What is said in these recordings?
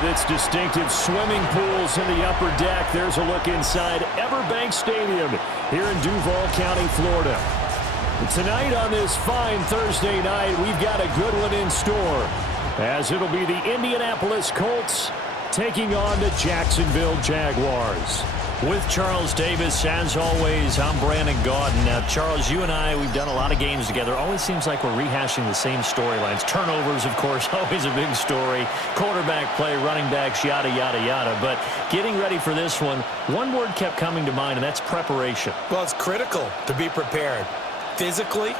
With its distinctive swimming pools in the upper deck, there's a look inside Everbank Stadium here in Duval County, Florida. Tonight on this fine Thursday night, we've got a good one in store, as it'll be the Indianapolis Colts taking on the Jacksonville Jaguars. With Charles Davis, as always, I'm Brandon Gaudin. Now, Charles, you and I, we've done a lot of games together. Always seems like we're rehashing the same storylines. Turnovers, of course, always a big story. Quarterback play, running backs, yada, yada, yada. But getting ready for this one word kept coming to mind, and that's preparation. Well, it's critical to be prepared. Physically,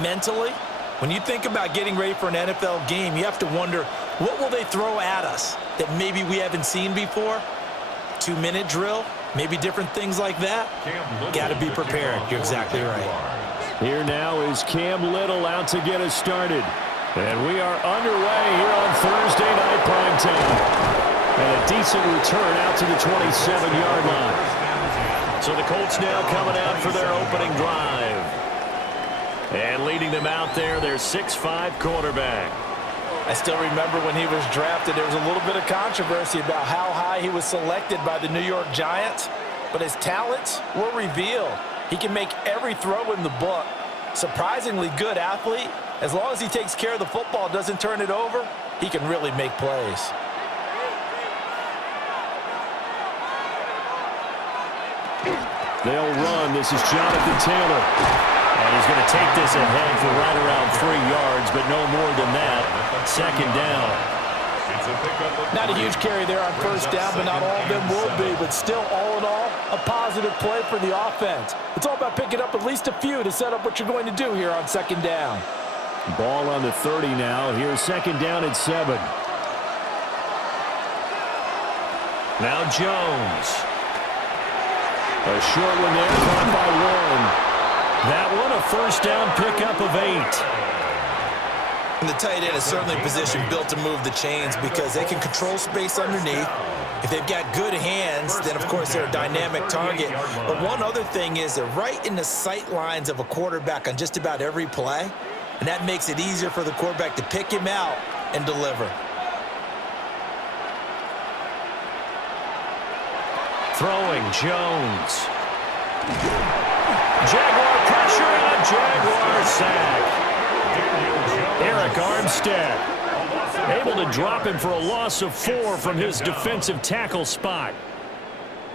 mentally. When you think about getting ready for an NFL game, you have to wonder, what will they throw at us that maybe we haven't seen before? 2-minute drill? Maybe different things like that. Got to be prepared. You're exactly right. Here now is Cam Little out to get us started. And we are underway here on Thursday night primetime. And a decent return out to the 27-yard line. So the Colts now coming out for their opening drive. And leading them out there, their 6'5" quarterback. I still remember when he was drafted, there was a little bit of controversy about how high he was selected by the New York Giants, but his talents were revealed. He can make every throw in the book. Surprisingly good athlete. As long as he takes care of the football, doesn't turn it over, he can really make plays. They'll run. This is Jonathan Taylor. And he's going to take this ahead for right around 3 yards, but no more than that. Second down. Not a huge carry there on first down, but not all of them will be. But still, all in all, a positive play for the offense. It's all about picking up at least a few to set up what you're going to do here on second down. Ball on the 30 now. Here's second down at 7. Now Jones. A short one there, caught by Warren. That one, a first down pickup of 8. And the tight end is certainly a position built to move the chains because they can control space underneath. If they've got good hands, then, of course, they're a dynamic target. But one other thing is they're right in the sight lines of a quarterback on just about every play, and that makes it easier for the quarterback to pick him out and deliver. Throwing, Jones. Jaguar pressure and a Jaguar sack. Eric Armstead able to drop him for a loss of 4 from his defensive tackle spot.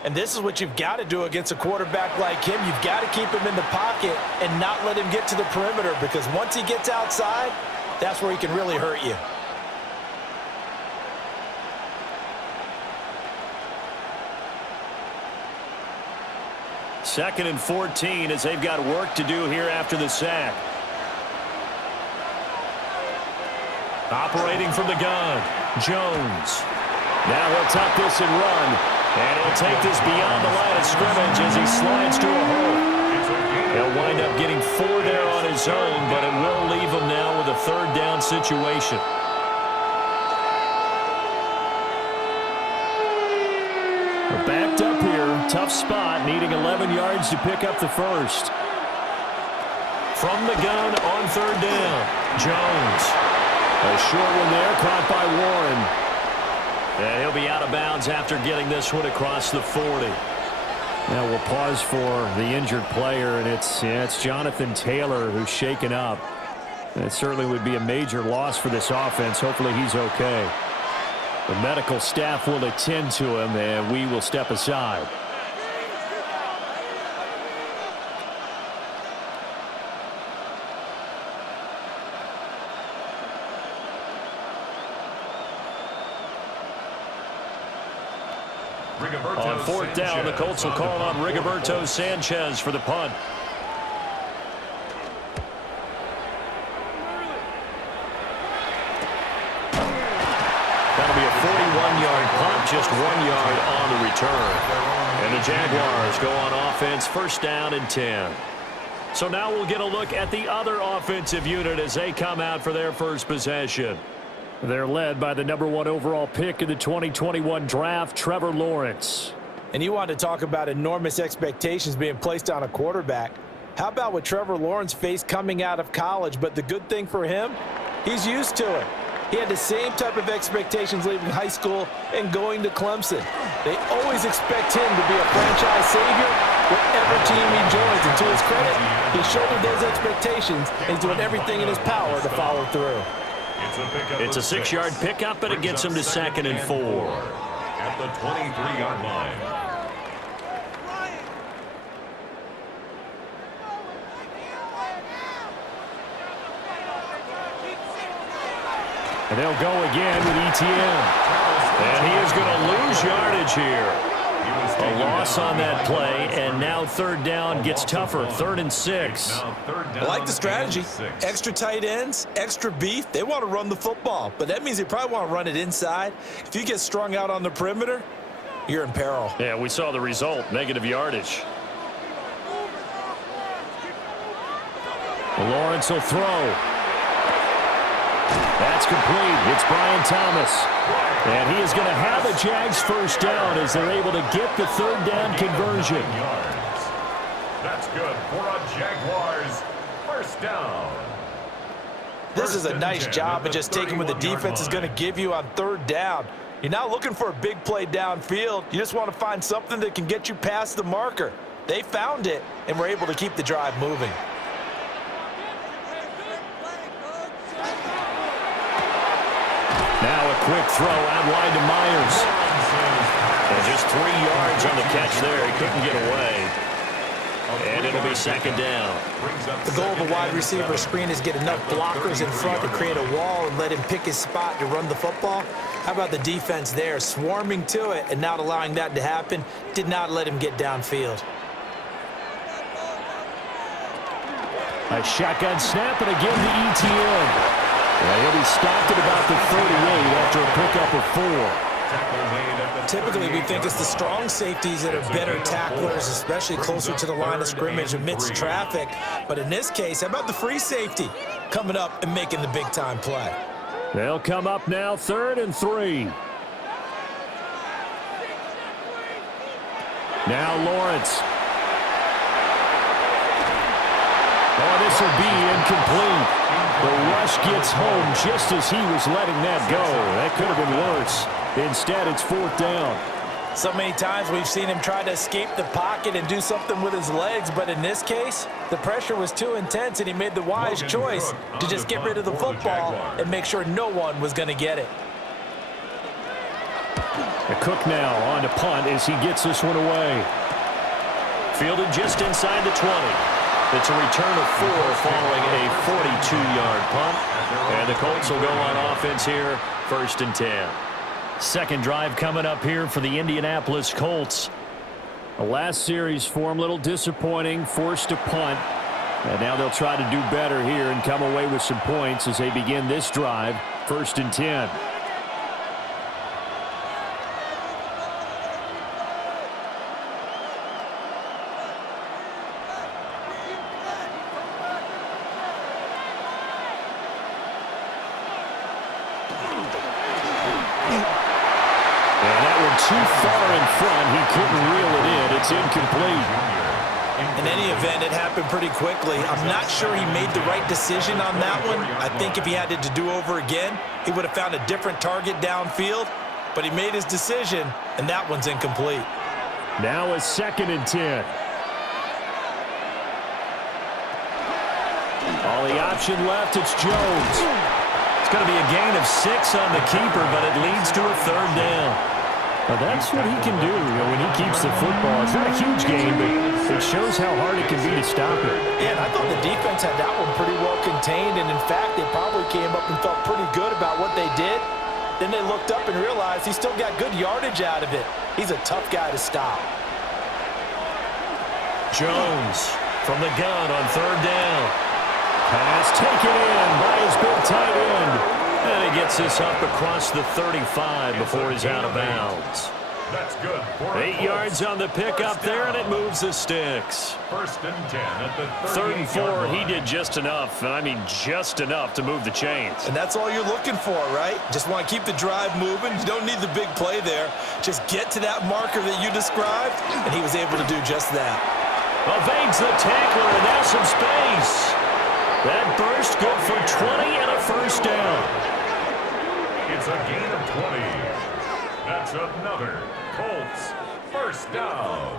And this is what you've got to do against a quarterback like him. You've got to keep him in the pocket and not let him get to the perimeter, because once he gets outside, that's where he can really hurt you. Second and 14 as they've got work to do here after the sack. Operating from the gun, Jones. Now he'll tuck this and run. And he'll take this beyond the line of scrimmage as he slides to a hole. He'll wind up getting 4 there on his own, but it will leave him now with a third down situation. We're backed up here. Tough spot, needing 11 yards to pick up the first. From the gun on third down, Jones. A short one there, caught by Warren. And he'll be out of bounds after getting this one across the 40. Now we'll pause for the injured player, and it's Jonathan Taylor who's shaken up. That certainly would be a major loss for this offense. Hopefully he's okay. The medical staff will attend to him, and we will step aside. On fourth down, the Colts will call on Rigoberto Sanchez for the punt. That'll be a 41-yard punt, just 1 yard on the return. And the Jaguars go on offense, first down and 10. So now we'll get a look at the other offensive unit as they come out for their first possession. They're led by the #1 overall pick in the 2021 draft, Trevor Lawrence. And you want to talk about enormous expectations being placed on a quarterback. How about what Trevor Lawrence faced coming out of college? But the good thing for him, he's used to it. He had the same type of expectations leaving high school and going to Clemson. They always expect him to be a franchise savior whatever team he joins. And to his credit, he shouldered those expectations, and he's doing everything in his power to follow through. It's a 6-yard pickup, but it gets him to 2nd and 4. At the 23-yard line. And they'll go again with ETN. And he is going to lose yardage here. A loss on that play, and now 3rd down gets tougher. 3rd and 6. I like the strategy. Extra tight ends, extra beef. They want to run the football, but that means they probably want to run it inside. If you get strung out on the perimeter, you're in peril. Yeah, we saw the result, negative yardage. Lawrence will throw. That's complete. It's Brian Thomas. And he is going to have a Jags 1st down as they're able to get the 3rd down conversion. That's good for a Jaguars 1st down. This is a nice job of just taking what the defense is going to give you on 3rd down. You're not looking for a big play downfield. You just want to find something that can get you past the marker. They found it and were able to keep the drive moving. Now a quick throw out wide to Myers. And just 3 yards on the catch there. He couldn't get away. And it'll be 2nd down. The goal of a wide receiver screen is get enough blockers in front to create a wall and let him pick his spot to run the football. How about the defense there, swarming to it and not allowing that to happen? Did not let him get downfield. A shotgun snap, and again to ETN. Well, he'll be stopped at about the 38 after a pickup of 4. Typically, we think it's the strong safeties that are better tacklers, especially closer to the line of scrimmage amidst traffic. But in this case, how about the free safety coming up and making the big-time play? They'll come up now 3rd and 3. Now Lawrence. Oh, this will be incomplete. The rush gets home just as he was letting that go. That could have been worse. Instead, it's 4th down. So many times we've seen him try to escape the pocket and do something with his legs, but in this case, the pressure was too intense and he made the wise choice to just get rid of the football and make sure no one was going to get it. A Cook now on to punt as he gets this one away. Fielded just inside the 20. It's a return of 4 following a 42-yard punt. And the Colts will go on offense here, 1st and 10. 2nd drive coming up here for the Indianapolis Colts. The last series for them, a little disappointing, forced to punt. And now they'll try to do better here and come away with some points as they begin this drive, 1st and 10. Too far in front, he couldn't reel it in. It's incomplete. In any event, it happened pretty quickly. I'm not sure he made the right decision on that one. I think if he had it to do over again, he would have found a different target downfield. But he made his decision, and that one's incomplete. Now a 2nd and 10. All the option left, it's Jones. It's going to be a gain of 6 on the keeper, but it leads to a 3rd down. Well, that's what he can do when he keeps the football. It's not a huge game, but it shows how hard it can be to stop it. Yeah, and I thought the defense had that one pretty well contained, and in fact, they probably came up and felt pretty good about what they did. Then they looked up and realized he still got good yardage out of it. He's a tough guy to stop. Jones from the gun on 3rd down. Pass taken in by his big tight end. And he gets this up across the 35 before he's out of bounds. That's good. 8 yards on the pickup there, and it moves the sticks. 1st and 10 at the 3rd and 4, he did just enough. I mean, just enough to move the chains. And that's all you're looking for, right? Just want to keep the drive moving. You don't need the big play there. Just get to that marker that you described, and he was able to do just that. Evades the tackler, and now some space. That burst good for 20 and a 1st down. It's a gain of 20. That's another Colts first down.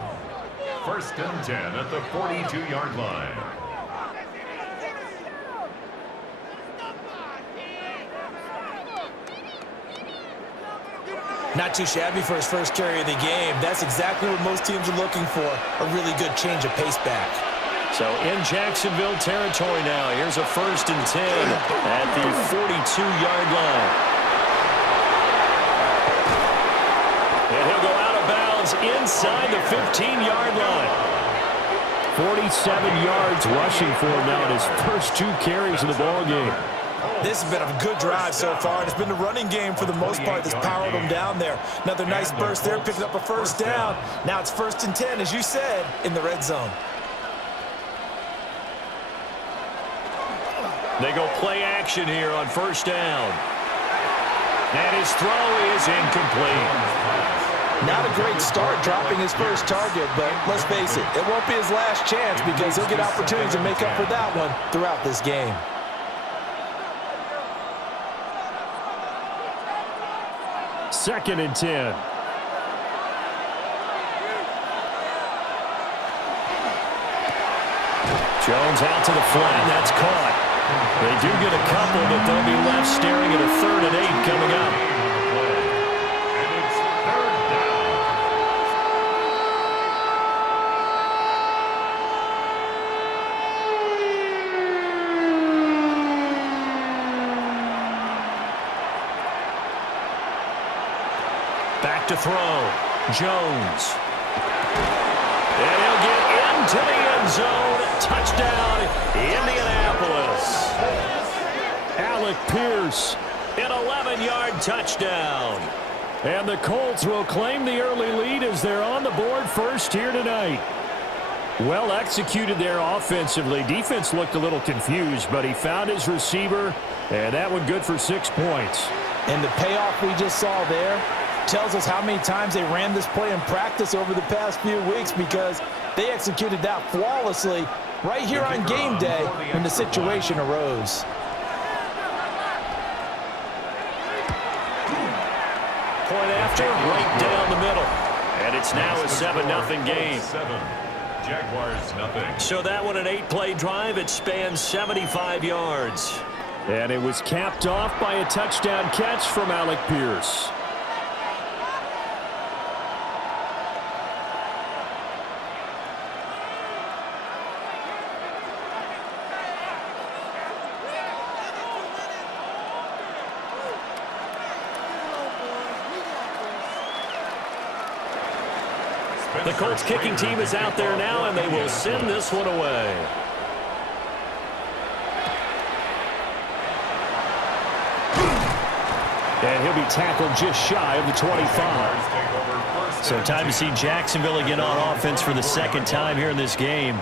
1st and 10 at the 42-yard line. Not too shabby for his first carry of the game. That's exactly what most teams are looking for, a really good change of pace back. So in Jacksonville territory now, here's a 1st and 10 at the 42-yard line. And he'll go out of bounds inside the 15-yard line. 47 yards rushing for him now in his first 2 carries of the ball game. This has been a good drive so far, and it's been the running game for the most part that's powered them down there. Another nice burst there, picking up a 1st down. Now it's 1st and 10, as you said, in the red zone. They go play action here on 1st down. And his throw is incomplete. Not a great start dropping his first target, but let's face it, it won't be his last chance because he'll get opportunities to make up for that one throughout this game. Second and 10. Jones out to the flat, and that's caught. They do get a couple, but they'll be left staring at a 3rd and 8 coming up. And it's 3rd down. Back to throw. Jones. And he'll get into the end zone. Touchdown, Indianapolis. Alec Pierce, an 11-yard touchdown. And the Colts will claim the early lead as they're on the board first here tonight. Well executed there offensively. Defense looked a little confused, but he found his receiver, and that one good for 6 points. And the payoff we just saw there tells us how many times they ran this play in practice over the past few weeks, because they executed that flawlessly right here on game day when the situation arose. Point after, right down the middle. And it's now a 7-0 game. 7. Jaguars nothing. So that one an 8-play drive. It spans 75 yards. And it was capped off by a touchdown catch from Alec Pierce. The Colts kicking team is out there now, and they will send this one away. And he'll be tackled just shy of the 25. So time to see Jacksonville again on offense for the 2nd time here in this game.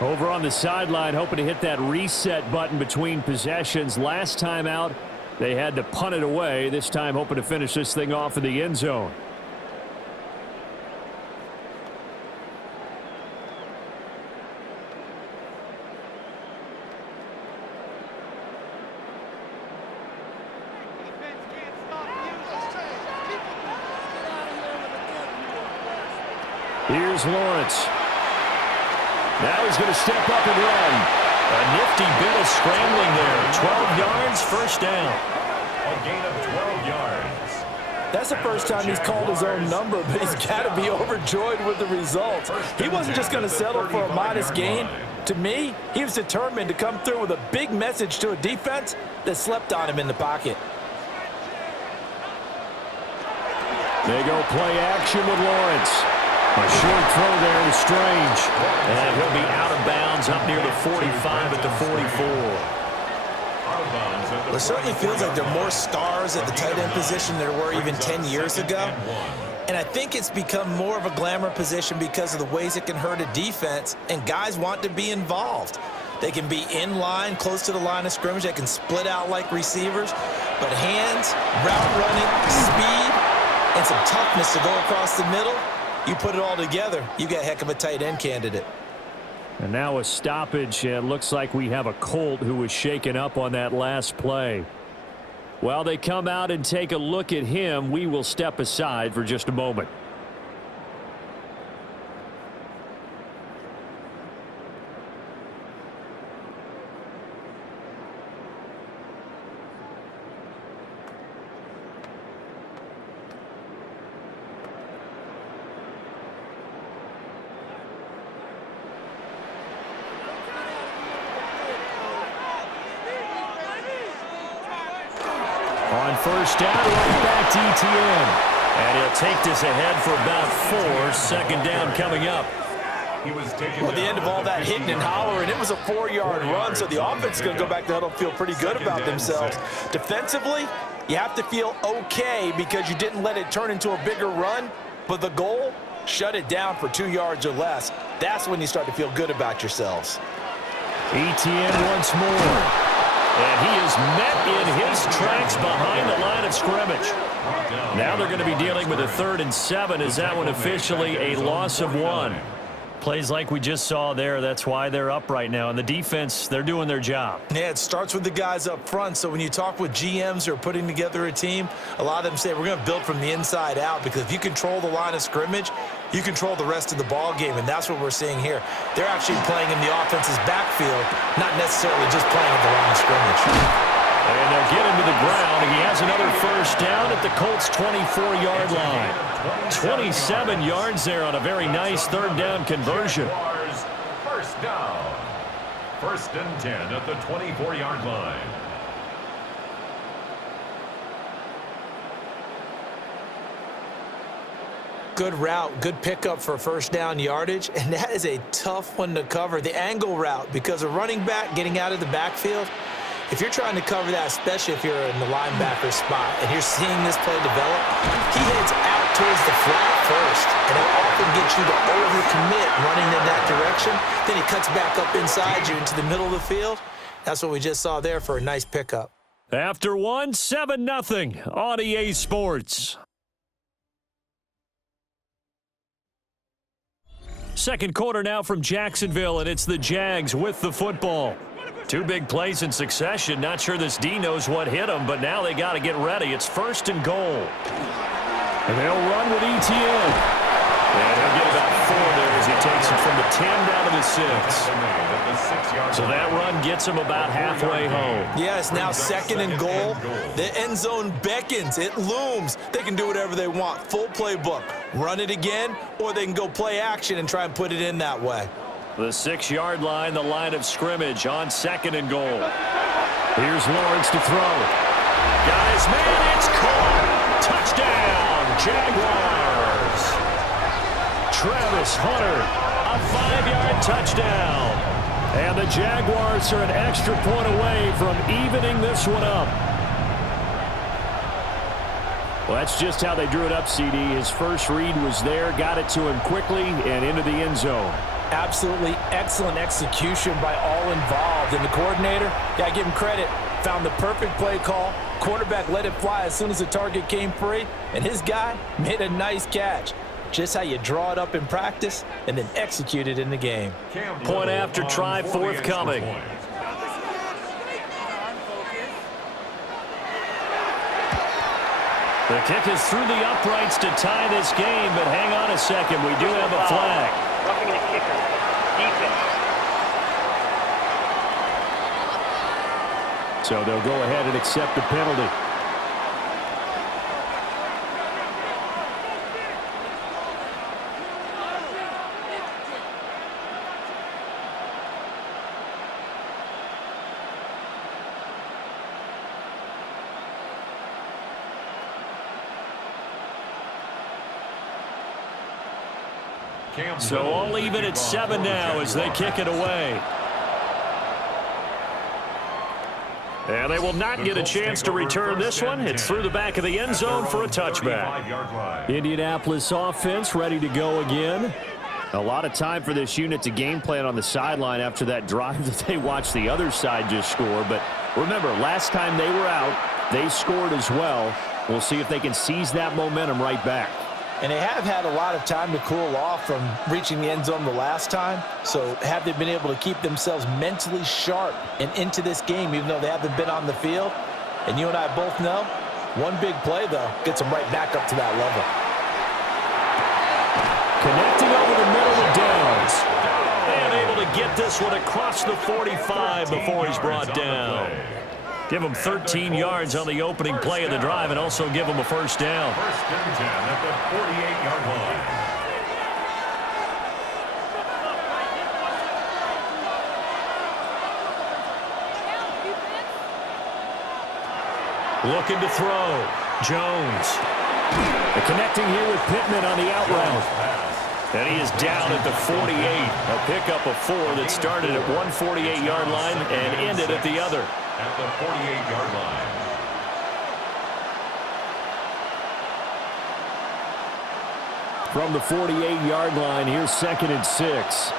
Over on the sideline, hoping to hit that reset button between possessions. Last time out, they had to punt it away. This time hoping to finish this thing off in the end zone. Here's Lawrence. Now he's going to step up and run. A nifty bit of scrambling there. 12 yards, 1st down. A gain of 12 yards. That's the first time he's called his own number, but he's got to be overjoyed with the results. He wasn't just going to settle for a modest gain. To me, he was determined to come through with a big message to a defense that slept on him in the pocket. They go play action with Lawrence. A short throw there to Strange. And he'll be out of bounds up near the 45 at the 44. Well, it certainly feels like there are more stars at the tight end position than there were even 10 years ago. And I think it's become more of a glamour position because of the ways it can hurt a defense, and guys want to be involved. They can be in line, close to the line of scrimmage. They can split out like receivers. But hands, route running, speed, and some toughness to go across the middle, you put it all together, you got a heck of a tight end candidate. And now a stoppage. It looks like we have a Colt who was shaken up on that last play. While they come out and take a look at him, we will step aside for just a moment. On first down, right back to ETN. And he'll take this ahead for about 4. Second down coming up. Well, the end of all that hitting and hollering, it was a 4-yard run, so the offense is going to go back to huddle and feel pretty good about themselves. Defensively, you have to feel okay because you didn't let it turn into a bigger run, but the goal, shut it down for 2 yards or less. That's when you start to feel good about yourselves. ETN once more. And he is met in his tracks behind the line of scrimmage. Now they're going to be dealing with a 3rd and 7. Is that one officially a loss of 1? Plays like we just saw there. That's why they're up right now. And the defense, they're doing their job. Yeah, it starts with the guys up front. So when you talk with GMs who are putting together a team, a lot of them say we're going to build from the inside out, because if you control the line of scrimmage, you control the rest of the ball game, and that's what we're seeing here. They're actually playing in the offense's backfield, not necessarily just playing at the line of scrimmage. And they'll get him to the ground. He has another first down at the Colts' 24-yard line. 27 yards there on a very nice 3rd down conversion. First down. 1st and 10 at the 24-yard line. Good route, good pickup for first down yardage, and that is a tough one to cover. The angle route, because a running back getting out of the backfield, if you're trying to cover that, especially if you're in the linebacker spot and you're seeing this play develop, he heads out towards the flat first, and it'll often get you to overcommit running in that direction. Then he cuts back up inside you into the middle of the field. That's what we just saw there for a nice pickup. After 1, 7-0 on EA Sports. Second quarter now from Jacksonville, and it's the Jags with the football. 2 big plays in succession. Not sure this D knows what hit him, but now they got to get ready. It's 1st and goal. And they'll run with ETN. And he'll get about 4 there as he takes it from the 10 down to the 6. So that run gets him about halfway home. Yeah, it's now 2nd and goal. The end zone beckons. It looms. They can do whatever they want. Full playbook. Run it again, or they can go play action and try and put it in that way. The 6-yard line, the line of scrimmage on 2nd and goal. Here's Lawrence to throw. Got his man, it's caught. Touchdown, Jaguars. Travis Hunter, a 5-yard touchdown. And the Jaguars are an extra point away from evening this one up. Well, that's just how they drew it up, CD. His first read was there, got it to him quickly, and into the end zone. Absolutely excellent execution by all involved. And the coordinator, got to give him credit, found the perfect play call. Quarterback let it fly as soon as the target came free, and his guy made a nice catch. Just how you draw it up in practice and then execute it in the game. Point after try forthcoming. The kick is through the uprights to tie this game, but hang on a second. We do have a flag. Roughing the kicker. Defense. So they'll go ahead and accept the penalty. So all even at 7 now as they kick it away. And they will not get a chance to return this one. It's through the back of the end zone for a touchback. Indianapolis offense ready to go again. A lot of time for this unit to game plan on the sideline after that drive that they watched the other side just score. But remember, last time they were out, they scored as well. We'll see if they can seize that momentum right back. And they have had a lot of time to cool off from reaching the end zone the last time. So have they been able to keep themselves mentally sharp and into this game, even though they haven't been on the field? And you and I both know, one big play, though, gets them right back up to that level. Connecting over the middle with Downs. And able to get this one across the 45 before he's brought down. Give him 13 yards on the opening play of the drive and also give him a first down. First and 10 at the 48-yard line. Looking to throw. Jones. And connecting here with Pittman on the out route. And he is down at the 48. A pickup of 4 that started at one 48-yard line and ended at the other. At the 48-yard line. From the 48-yard line, here's 2nd and 6.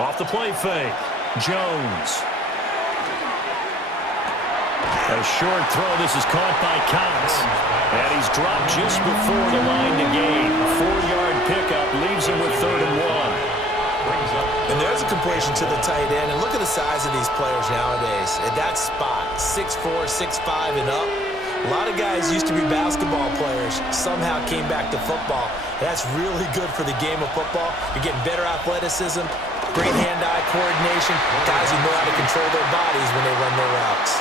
Off the play fake. Jones. A short throw. This is caught by Cox. And he's dropped just before the line to gain. 4-yard pickup leaves him with 3rd and 1. And there's a completion to the tight end. And look at the size of these players nowadays. At that spot, 6'4", 6'5", and up. A lot of guys used to be basketball players, somehow came back to football. That's really good for the game of football. You're getting better athleticism, great hand-eye coordination, guys who know how to control their bodies when they run their routes.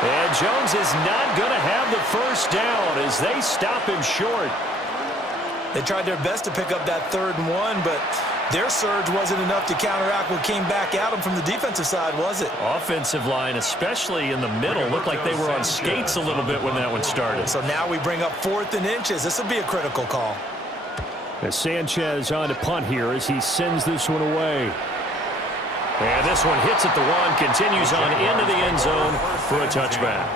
And Jones is not going to have the first down as they stop him short. They tried their best to pick up that 3rd and 1, but their surge wasn't enough to counteract what came back at them from the defensive side, was it? Offensive line, especially in the middle, looked like they were on skates a little bit when that one started. So now we bring up 4th and inches. This will be a critical call. As Sanchez on to punt here as he sends this one away. And this one hits at the 1, continues on into the end zone for a touchback.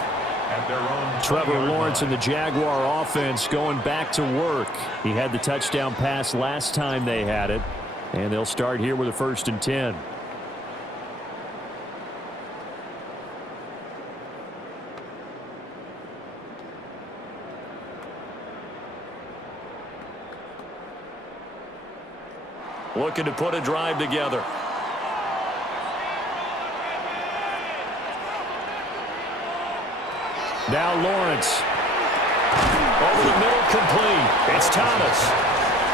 Trevor Lawrence and the Jaguar offense going back to work. He had the touchdown pass last time they had it. And they'll start here with a 1st and 10. Looking to put a drive together. Now Lawrence. Over the middle, complete. It's Thomas.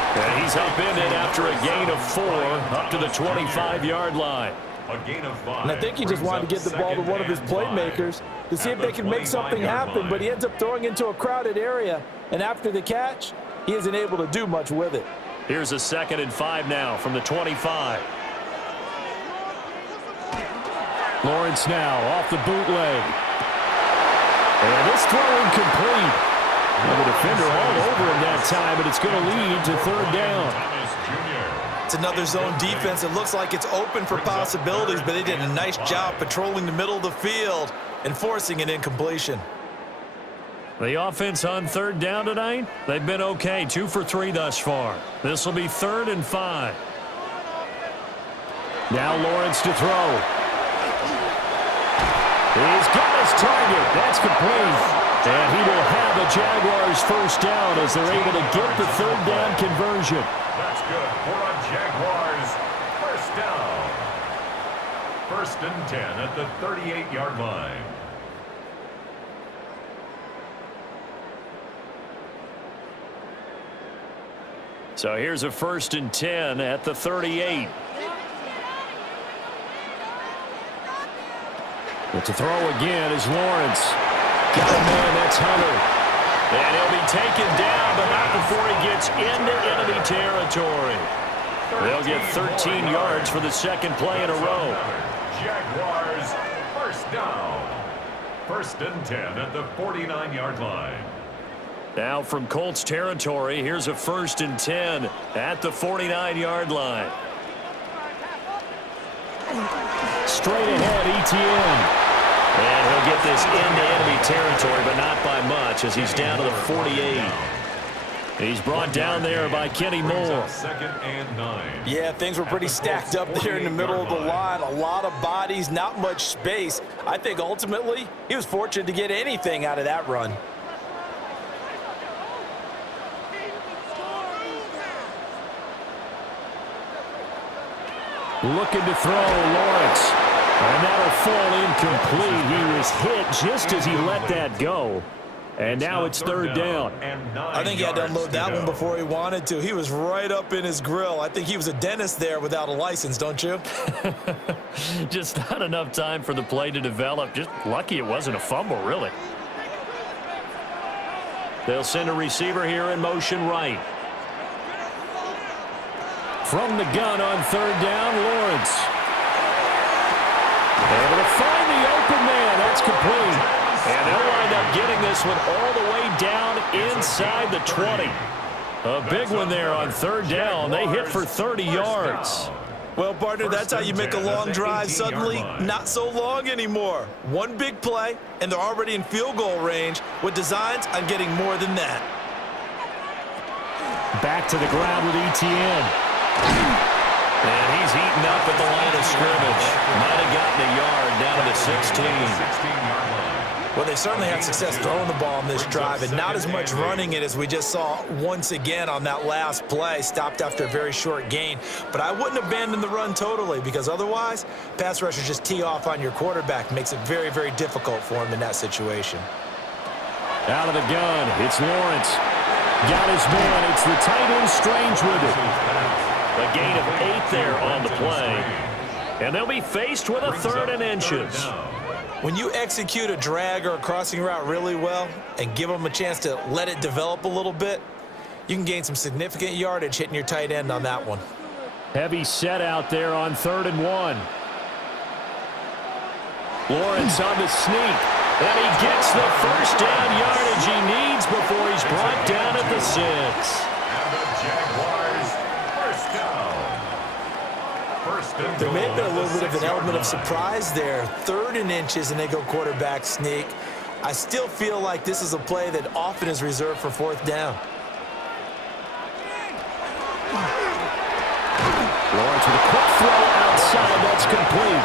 And he's upended after a gain of 4 up to the 25-yard line. A gain of 5. And I think he just wanted to get the ball to one of his playmakers to see if they can make something happen, but he ends up throwing into a crowded area. And after the catch, he isn't able to do much with it. Here's a 2nd and 5 now from the 25. Lawrence now off the bootleg. And this throw incomplete. And the defender all over him that time, but it's going to lead to 3rd down. It's another zone defense. It looks like it's open for possibilities, but they did a nice job patrolling the middle of the field and forcing an incompletion. The offense on 3rd down tonight, they've been okay. 2 for 3 thus far. This will be 3rd and 5. Now Lawrence to throw. He's got his target. That's complete. And he will have the Jaguars' first down as they're able to get the 3rd down conversion. That's good for a Jaguars first down. 1st and 10 at the 38-yard line. So here's a 1st and 10 at the 38. But to throw again is Lawrence. Got a man, that's Hunter. And he'll be taken down, but not before he gets into enemy territory. They'll get 13 yards for the 2nd play in a row. Jaguars first down. 1st and 10 at the 49-yard line. Now from Colts territory, here's a 1st and 10 at the 49-yard line. Straight ahead, ETN. And he'll get this into enemy territory, but not by much as he's down to the 48. He's brought down there by Kenny Moore. 2nd and 9. Yeah, things were pretty stacked up there in the middle of the line. A lot of bodies, not much space. I think ultimately he was fortunate to get anything out of that run. Looking to throw, Lawrence. And that'll fall incomplete. He was hit just as he let that go. And now it's third down. I think he had to unload that one before he wanted to. He was right up in his grill. I think he was a dentist there without a license, don't you? Just not enough time for the play to develop. Just lucky it wasn't a fumble, really. They'll send a receiver here in motion right. From the gun on third down, Lawrence. Able to find the open man. That's complete. And they'll wind up getting this one all the way down inside the 20. A big one there on third down. They hit for 30 yards. Well, partner, that's how you make a long drive suddenly not so long anymore. One big play, and they're already in field goal range with designs on getting more than that. Back to the ground with ETN. And he's eaten up at the line of scrimmage. Might have gotten a yard down to the 16. Well, they certainly had success throwing the ball on this drive, and not as much running it as we just saw once again on that last play. Stopped after a very short gain. But I wouldn't abandon the run totally, because otherwise, pass rushers just tee off on your quarterback. Makes it very, very difficult for him in that situation. Out of the gun, it's Lawrence. Got his man. It's the tight end Strange with it. A gain of 8 there on the play. And they'll be faced with a 3rd and inches. When you execute a drag or a crossing route really well and give them a chance to let it develop a little bit, you can gain some significant yardage hitting your tight end on that one. Heavy set out there on 3rd and 1. Lawrence on the sneak. And he gets the first down yardage he needs before he's brought down at the 6. And the Jaguars, first down. There may have been a little bit of an element of surprise there. 3rd and inches, and they go quarterback sneak. I still feel like this is a play that often is reserved for 4th down. Lawrence with a quick throw outside. That's complete.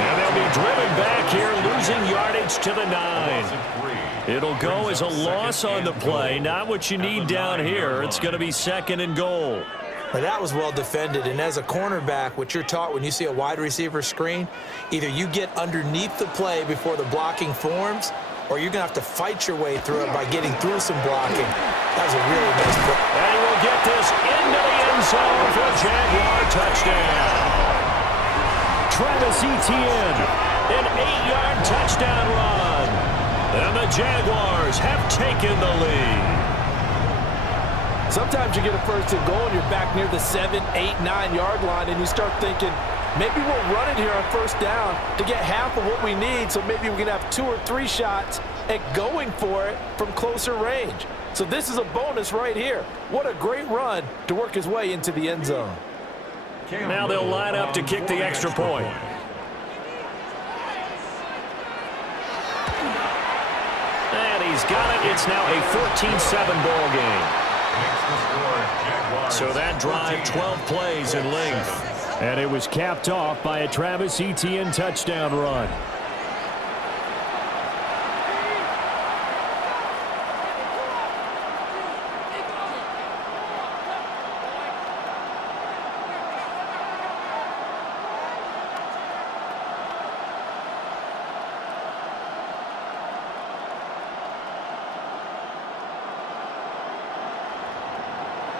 And they'll be driven back here, losing yardage to the 9. It'll go as a loss on the play. Not what you need down here. It's going to be 2nd and goal. Now, that was well defended, and as a cornerback, what you're taught when you see a wide receiver screen, either you get underneath the play before the blocking forms, or you're going to have to fight your way through it by getting through some blocking. That was a really nice play. And he will get this into the end zone for a Jaguar touchdown. Travis Etienne, an 8-yard touchdown run. And the Jaguars have taken the lead. Sometimes you get a 1st and goal and you're back near the 7, 8, 9-yard line, and you start thinking, maybe we'll run it here on 1st down to get half of what we need, so maybe we can have 2 or 3 shots at going for it from closer range. So this is a bonus right here. What a great run to work his way into the end zone. Now they'll line up to kick the extra point. And he's got it. It's now a 14-7 ball game. So that drive, 12 plays in length. And it was capped off by a Travis Etienne touchdown run.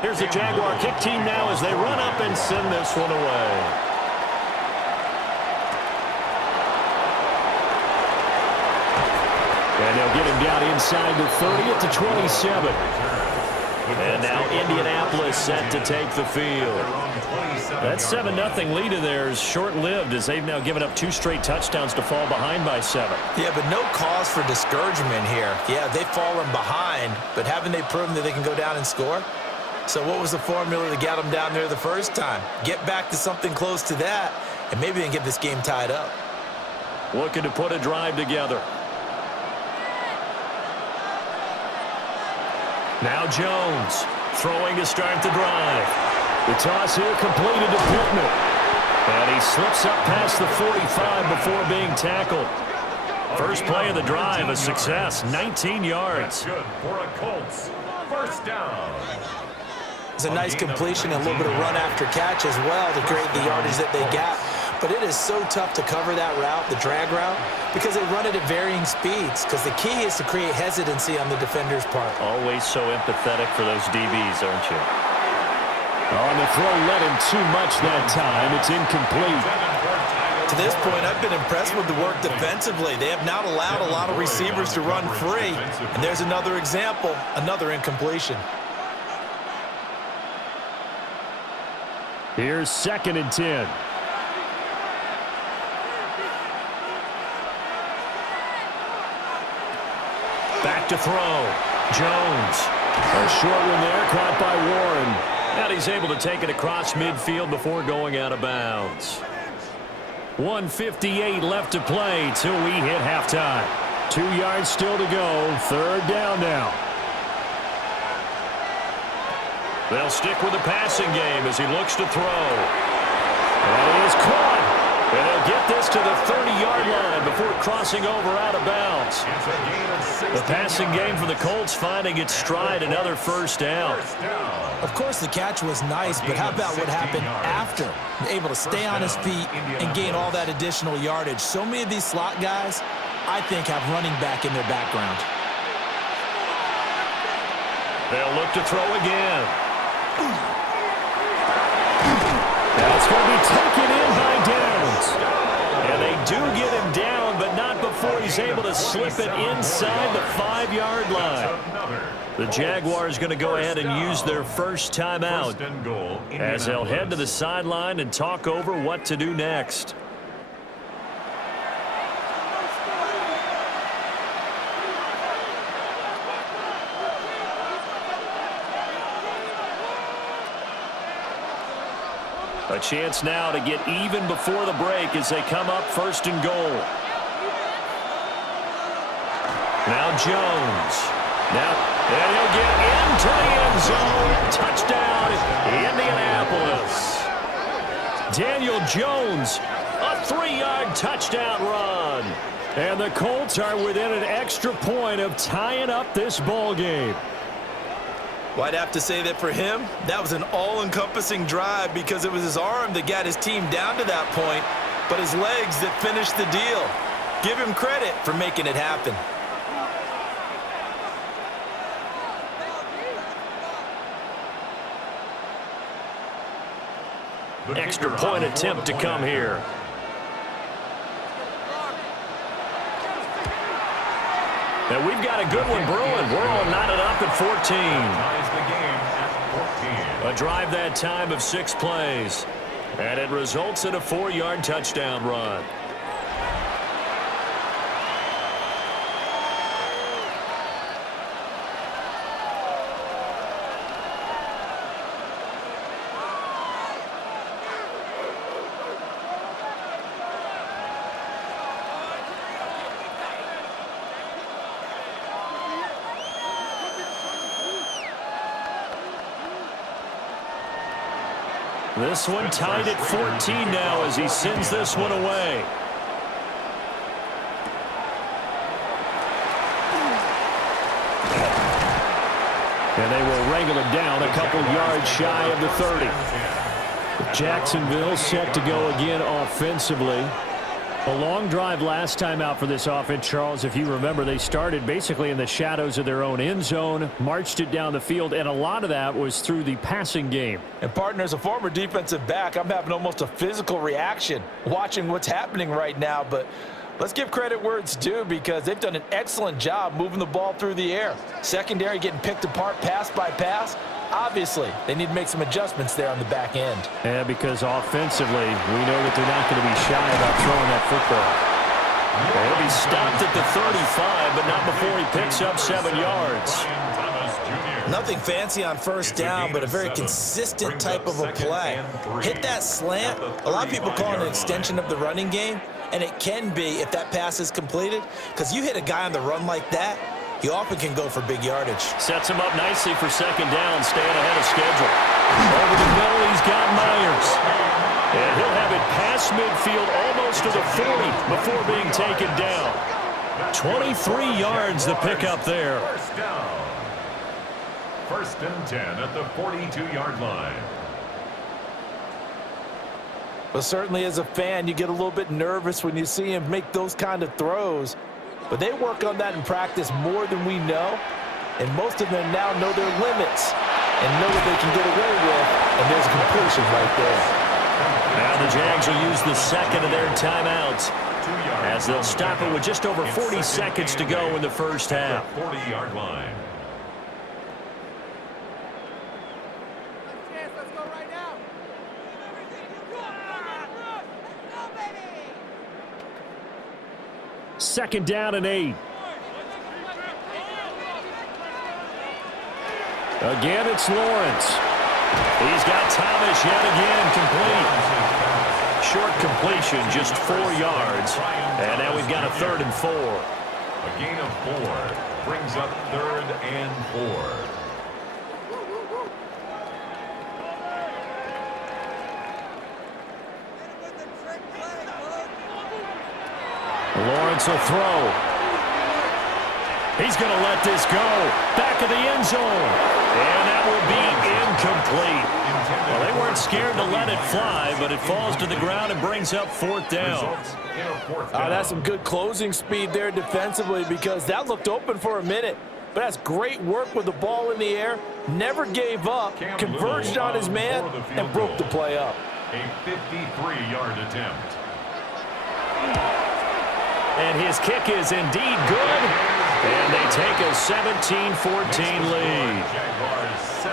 Here's the Jaguar kick team now as they run up and send this one away. And they'll get him down inside the 30 at the 27. And now Indianapolis set to take the field. That 7-0 lead of theirs short-lived as they've now given up 2 straight touchdowns to fall behind by 7. Yeah, but no cause for discouragement here. Yeah, they've fallen behind, but haven't they proven that they can go down and score? So what was the formula to get them down there the first time? Get back to something close to that, and maybe they can get this game tied up. Looking to put a drive together. Now Jones throwing to start the drive. The toss here completed to Pittman. And he slips up past the 45 before being tackled. First play of the drive, a success, 19 yards. Good for a Colts. First down. It's a nice completion and a little bit of run after catch as well to create the yardage that they got. but it is so tough to cover that route, the drag route, because they run it at varying speeds, because the key is to create hesitancy on the defender's part. Always so empathetic for those DBs, aren't you? On the throw, led him too much that time. It's incomplete. To this point, I've been impressed with the work defensively. They have not allowed a lot of receivers to run free. And there's another example, another incompletion. Here's 2nd and 10. Back to throw. Jones. A short one there, caught by Warren. And he's able to take it across midfield before going out of bounds. 1:58 left to play till we hit halftime. 2 yards still to go. 3rd down now. They'll stick with the passing game as he looks to throw. And he is caught. And they'll get this to the 30-yard line before crossing over out of bounds. The passing game for the Colts finding its stride, another 1st down. Of course, the catch was nice, but how about what happened after? Able to stay on his feet and gain all that additional yardage. So many of these slot guys, I think, have running back in their background. They'll look to throw again. That's going to be taken in by Downs. And they do get him down, but not before he's able to slip it inside the 5-yard line. The Jaguars going to go ahead and use their first timeout as they'll head to the sideline and talk over what to do next. A chance now to get even before the break as they come up 1st and goal. Now Jones. And he'll get into the end zone. Touchdown, Indianapolis. Daniel Jones, a 3-yard touchdown run. And the Colts are within an extra point of tying up this ball game. Well, I'd have to say that for him, that was an all-encompassing drive because it was his arm that got his team down to that point, but his legs that finished the deal. Give him credit for making it happen. Extra point attempt to come here. And we've got a good one brewing. We're all knotted up at 14. A drive that time of 6 plays. And it results in a 4-yard touchdown run. This one tied at 14 now as he sends this one away. And they will wrangle it down a couple yards shy of the 30. Jacksonville set to go again offensively. A long drive last time out for this offense, Charles. If you remember, they started basically in the shadows of their own end zone, marched it down the field, and a lot of that was through the passing game. And, partner, as a former defensive back, I'm having almost a physical reaction watching what's happening right now. But let's give credit where it's due because they've done an excellent job moving the ball through the air. Secondary getting picked apart pass by pass. Obviously, they need to make some adjustments there on the back end. Yeah, because offensively, we know that they're not going to be shy about throwing that football. He'll be stopped at the 35, but not before he picks up 7 yards. Nothing fancy on 1st down, but a very consistent type of a play. Hit that slant. A lot of people call it an extension of the running game, and it can be if that pass is completed, because you hit a guy on the run like that, you often can go for big yardage. Sets him up nicely for 2nd down, staying ahead of schedule. Over the middle, he's got Myers. And he'll have it past midfield almost to the 40 before being taken down. 23 yards the pickup there. 1st and 10 at the 42-yard line. But certainly as a fan, you get a little bit nervous when you see him make those kind of throws. But they work on that in practice more than we know. And most of them now know their limits and know what they can get away with. And there's a completion right there. Now the Jags will use the second of their timeouts as they'll stop it with just over 40 seconds to go in the first half. 40-yard line. Second down and 8. Again, it's Lawrence. He's got Thomas yet again complete. Short completion, just 4 yards. And now we've got a 3rd and 4. A gain of 4 brings up 3rd and 4. Lawrence will throw. He's going to let this go. Back of the end zone. And that will be incomplete. Well, they weren't scared to let it fly, but it falls to the ground and brings up 4th down. That's some good closing speed there defensively because that looked open for a minute. But that's great work with the ball in the air. Never gave up, converged on his man, and broke the play up. A 53-yard attempt. And his kick is indeed good. And they take a 17-14 lead.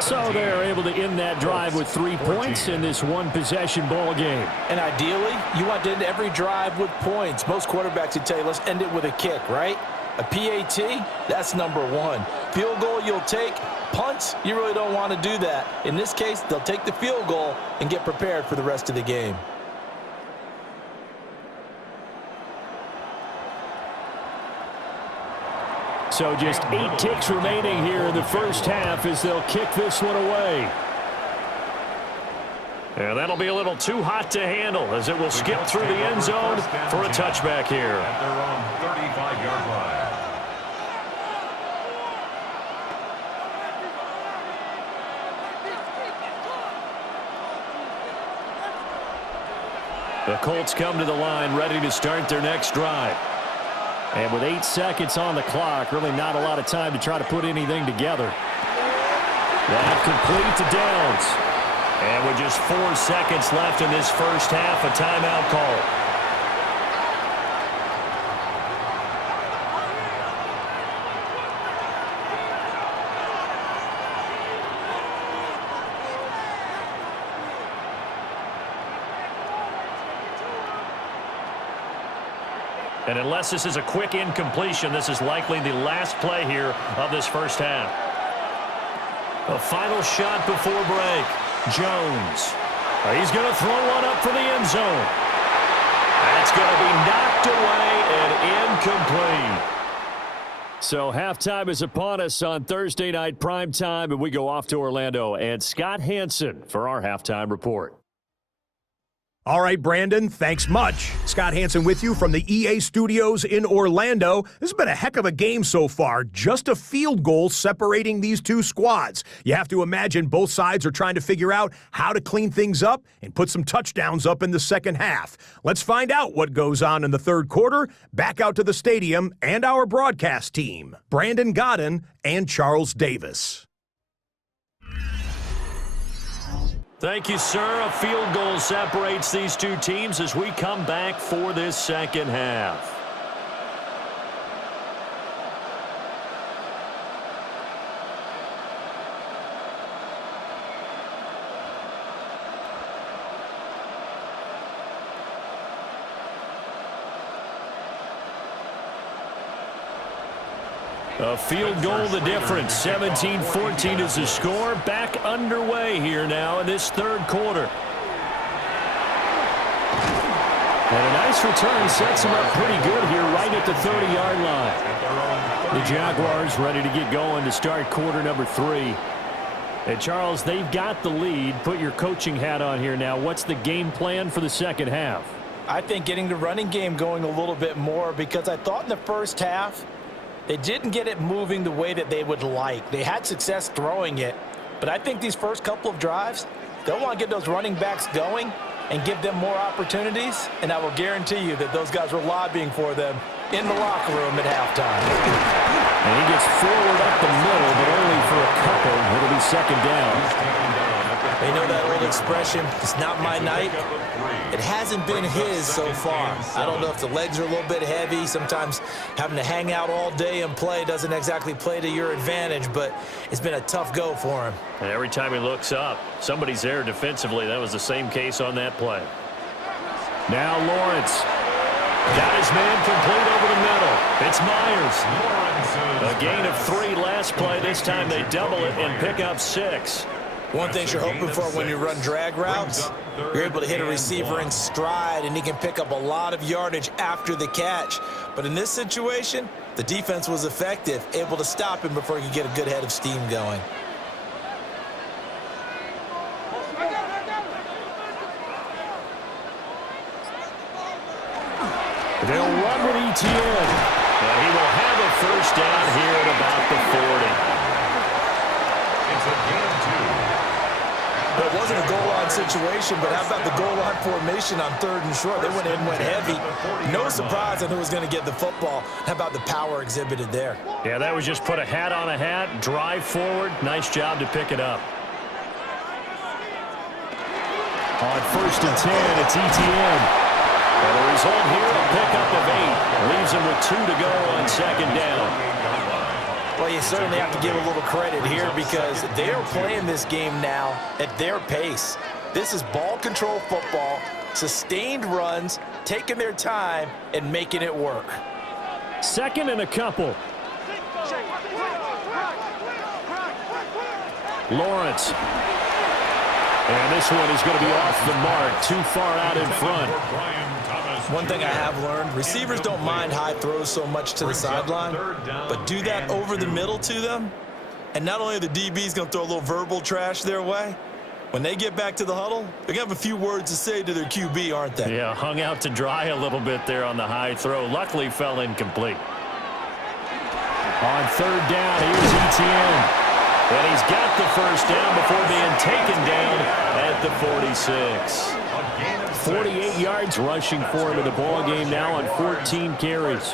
So they're able to end that drive with 3 points in this one-possession ball game. And ideally, you want to end every drive with points. Most quarterbacks would tell you, let's end it with a kick, right? A PAT, that's number 1. Field goal you'll take. Punts, you really don't want to do that. In this case, they'll take the field goal and get prepared for the rest of the game. So just 8 ticks remaining here in the first half as they'll kick this one away. And that'll be a little too hot to handle as it will skip through the end zone for a touchback here. At their own 35-yard line. The Colts come to the line ready to start their next drive. And with 8 seconds on the clock, really not a lot of time to try to put anything together. That complete to Downs. And with just 4 seconds left in this first half, a timeout call. And unless this is a quick incompletion, this is likely the last play here of this first half. A final shot before break. Jones. He's going to throw one up for the end zone. That's going to be knocked away and incomplete. So halftime is upon us on Thursday night primetime, and we go off to Orlando. And Scott Hansen for our halftime report. All right, Brandon, thanks much. Scott Hansen with you from the EA studios in Orlando. This has been a heck of a game so far. Just a field goal separating these two squads. You have to imagine both sides are trying to figure out how to clean things up and put some touchdowns up in the second half. Let's find out what goes on in the third quarter. Back out to the stadium and our broadcast team, Brandon Godden and Charles Davis. Thank you, sir. A field goal separates these two teams as we come back for this second half. A field goal the difference. 17-14 is the score. Back underway here now in this third quarter. And a nice return sets them up pretty good here right at the 30-yard line. The Jaguars ready to get going to start quarter number 3. And Charles, they've got the lead. Put your coaching hat on here now. What's the game plan for the second half? I think getting the running game going a little bit more because I thought in the first half they didn't get it moving the way that they would like. They had success throwing it, but I think these first couple of drives, they'll want to get those running backs going and give them more opportunities, and I will guarantee you that those guys were lobbying for them in the locker room at halftime. And he gets forward up the middle, but only for a couple. It'll be second down. You know that old expression, it's not my night? It hasn't been his so far. I don't know if the legs are a little bit heavy. Sometimes having to hang out all day and play doesn't exactly play to your advantage, but it's been a tough go for him. And every time he looks up, somebody's there defensively. That was the same case on that play. Now Lawrence. Got his man complete over the middle. It's Myers. A gain of 3 last play. This time they double it and pick up 6. One thing you're hoping for when you run drag routes, you're able to hit a receiver in stride, and he can pick up a lot of yardage after the catch. But in this situation, the defense was effective, able to stop him before he could get a good head of steam going. They'll run with ETN. And he will have a first down here at about the 40. It's a gain 2. It wasn't a goal line situation, but how about the goal line formation on 3rd and short? They went in, went heavy. No surprise on who was going to get the football. How about the power exhibited there? Yeah, that was just put a hat on a hat, drive forward. Nice job to pick it up. On 1st and 10, it's ETN. And the result here, a pickup of 8. Leaves him with 2 to go on 2nd down. Well, you certainly have to give a little credit here because they're playing this game now at their pace. This is ball control football, sustained runs, taking their time, and making it work. 2nd and a couple. Lawrence. And this one is going to be off the mark, too far out in front. One thing I have learned, receivers don't mind high throws so much to the sideline, but do that over the middle to them, and not only are the DBs going to throw a little verbal trash their way, when they get back to the huddle, they're going to have a few words to say to their QB, aren't they? Yeah, hung out to dry a little bit there on the high throw. Luckily fell incomplete. On 3rd down, here's ETN. And he's got the first down before being taken down at the 46. 48 yards rushing for him in the ball game now on 14 carries.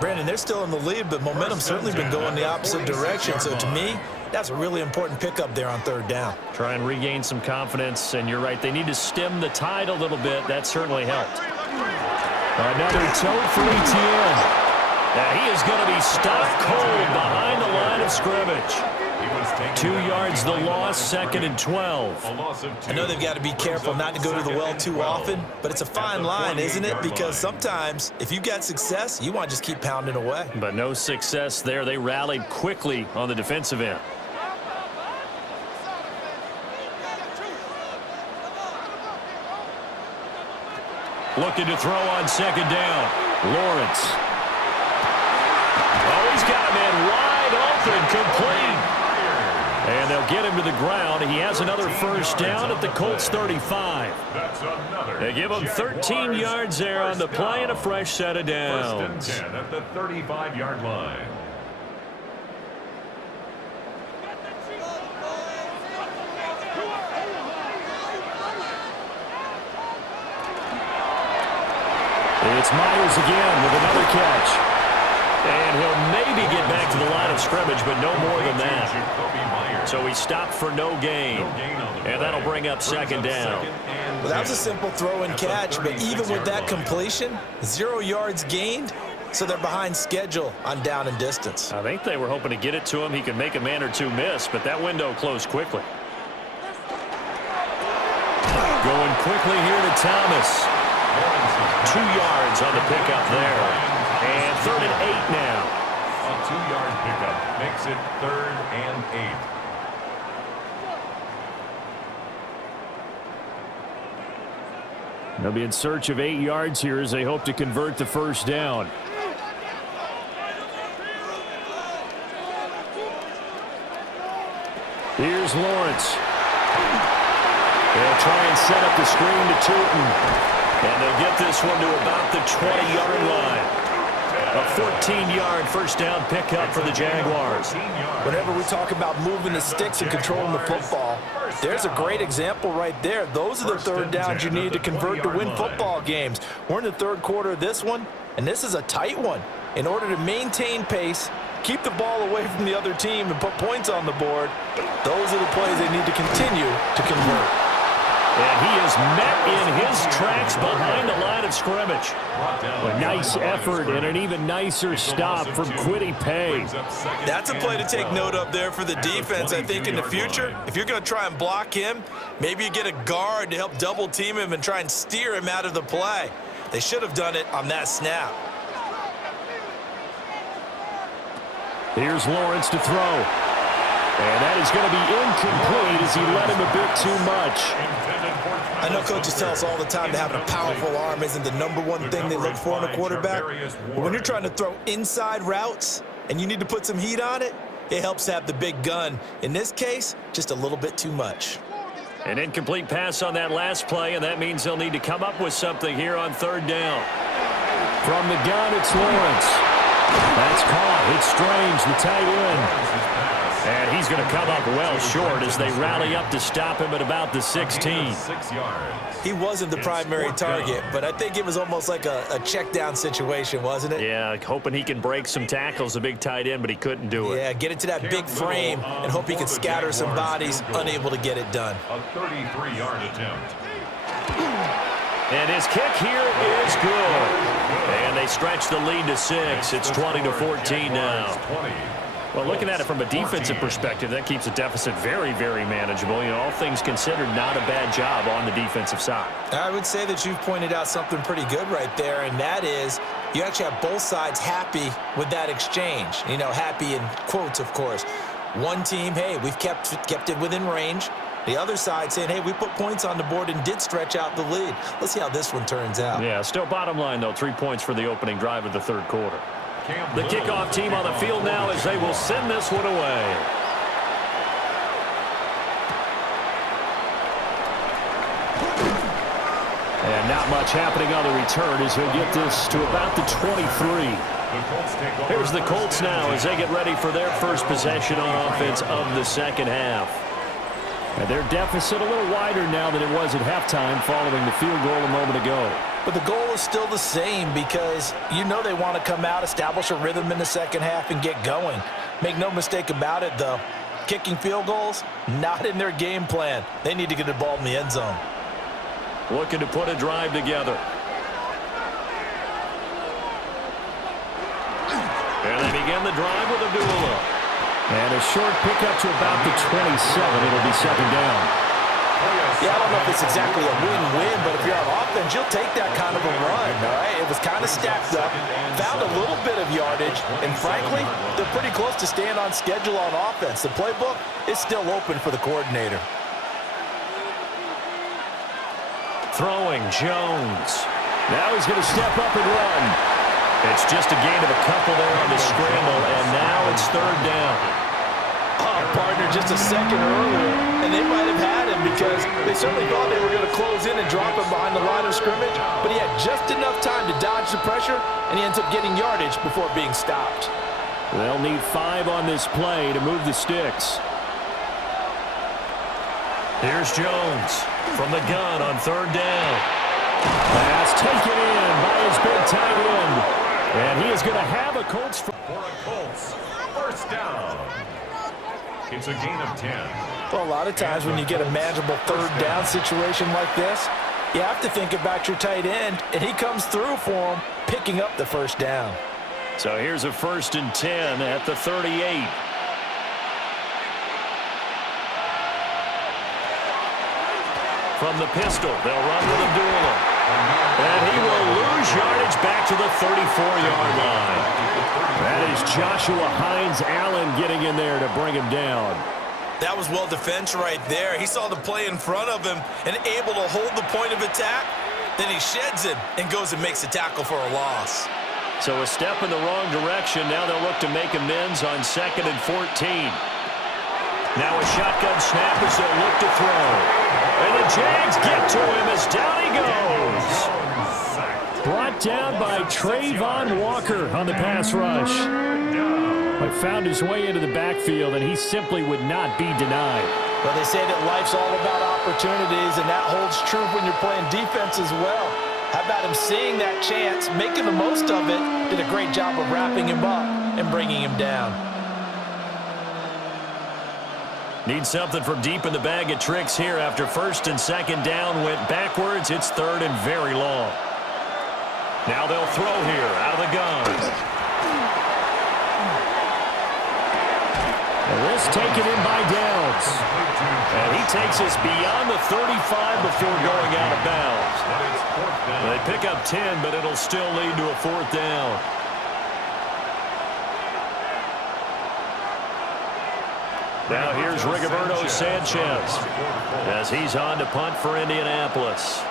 Brandon, they're still in the lead, but momentum's certainly been going the opposite direction. So to me, that's a really important pickup there on 3rd down. Try and regain some confidence, and you're right. They need to stem the tide a little bit. That certainly helped. Another tote for ETN. Now he is going to be stopped cold behind the line of scrimmage. 2 yards the loss, 2nd and 12. I know they've got to be careful not to go to the well too often, but it's a fine line, isn't it? Because sometimes if you've got success, you want to just keep pounding away. But no success there. They rallied quickly on the defensive end. Looking to throw on 2nd down. Lawrence. Oh, he's got a man wide open, complete. And they'll get him to the ground. He has another first down at the Colts 35. They give him 13 yards there on the play and a fresh set of downs. 1st and 10 at the 35-yard line. It's Myers again with another catch. And he'll maybe get back to the line of scrimmage, but no more than that. So he stopped for no gain. And that'll bring up 2nd down. Well, that was a simple throw and catch, but even with that completion, 0 yards gained, so they're behind schedule on down and distance. I think they were hoping to get it to him. He could make a man or two miss, but that window closed quickly. Going quickly here to Thomas. 2 yards on the pickup there. And 3rd and 8 now. A 2-yard pickup makes it 3rd and 8. They'll be in search of 8 yards here as they hope to convert the first down. Here's Lawrence. They'll try and set up the screen to Tootin. And they'll get this one to about the 20-yard line. A 14-yard first down pickup for the Jaguars. Whenever we talk about moving the sticks and controlling the football, there's a great example right there. Those are the third downs you need to convert to win football games. We're in the third quarter of this one, and this is a tight one. In order to maintain pace, keep the ball away from the other team, and put points on the board, those are the plays they need to continue to convert. And he is met in his tracks behind the line of scrimmage. A nice effort and an even nicer stop from Kwity Paye. That's a play to take note of there for the defense. I think in the future, if you're going to try and block him, maybe you get a guard to help double team him and try and steer him out of the play. They should have done it on that snap. Here's Lawrence to throw. And that is going to be incomplete as he let him a bit too much. I know coaches tell us all the time that having a powerful arm isn't the #1 thing they look for in a quarterback. But when you're trying to throw inside routes and you need to put some heat on it, it helps to have the big gun. In this case, just a little bit too much. An incomplete pass on that last play, and that means they'll need to come up with something here on third down. From the gun, it's Lawrence. That's caught. It's Strange, the tight end. And he's going to come up well short as they rally up to stop him at about the 16. He wasn't the primary target, but I think it was almost like a check down situation, wasn't it? Yeah, hoping he can break some tackles, a big tight end, but he couldn't do it. Yeah, get it to that big frame and hope he can scatter some bodies, unable to get it done. A 33-yard attempt. And his kick here is good. And they stretch the lead to 6. It's 20-14 now. Well, looking at it from a defensive perspective, that keeps the deficit very, very manageable. You know, all things considered, not a bad job on the defensive side. I would say that you've pointed out something pretty good right there, and that is you actually have both sides happy with that exchange. You know, happy in quotes, of course. One team, hey, we've kept it within range. The other side saying, hey, we put points on the board and did stretch out the lead. Let's see how this one turns out. Yeah, still bottom line, though, 3 points for the opening drive of the third quarter. The kickoff team on the field now as they will send this one away. And not much happening on the return as he'll get this to about the 23. Here's the Colts now as they get ready for their first possession on offense of the second half. And their deficit a little wider now than it was at halftime following the field goal a moment ago. But the goal is still the same because you know they want to come out, establish a rhythm in the second half, and get going. Make no mistake about it, though. Kicking field goals, not in their game plan. They need to get the ball in the end zone. Looking to put a drive together. And they begin the drive with a duel. And a short pickup to about the 27. It'll be second down. Yeah, I don't know if it's exactly a win-win, but if you're on offense, you'll take that kind of a run, all right? It was kind of stacked up, found a little bit of yardage, and frankly, they're pretty close to staying on schedule on offense. The playbook is still open for the coordinator. Throwing, Jones. Now he's going to step up and run. It's just a gain of a couple there on the scramble, and now it's third down. Oh, partner, just a second earlier, and they might have had him because they certainly thought they were going to close in and drop him behind the line of scrimmage, but he had just enough time to dodge the pressure, and he ends up getting yardage before being stopped. They'll need 5 on this play to move the sticks. Here's Jones from the gun on third down. Pass taken in by his big tight end. And he is going to have a Colts. For a Colts, first down. It's a gain of 10. Well, a lot of times when you get a manageable third down situation like this, you have to think about your tight end, and he comes through for him, picking up the first down. So here's a 1st and 10 at the 38. From the pistol, they'll run with Abdullah. And he will lose yardage back to the 34-yard line. That is Joshua Hines-Allen getting in there to bring him down. That was well defense right there. He saw the play in front of him and able to hold the point of attack. Then he sheds it and goes and makes a tackle for a loss. So a step in the wrong direction. Now they'll look to make amends on 2nd and 14. Now a shotgun snap as they'll look to throw. And the Jags get to him as down he goes. Brought down by Trayvon Walker on the pass rush. But found his way into the backfield, and he simply would not be denied. Well, they say that life's all about opportunities, and that holds true when you're playing defense as well. How about him seeing that chance, making the most of it, did a great job of wrapping him up and bringing him down. Need something from deep in the bag of tricks here after first and second down went backwards. It's third and very long. Now they'll throw here out of the gun. And this taken in by Downs. And he takes us beyond the 35 before going out of bounds. They pick up 10, but it'll still lead to a fourth down. Now here's Rigoberto Sanchez as he's on to punt for Indianapolis.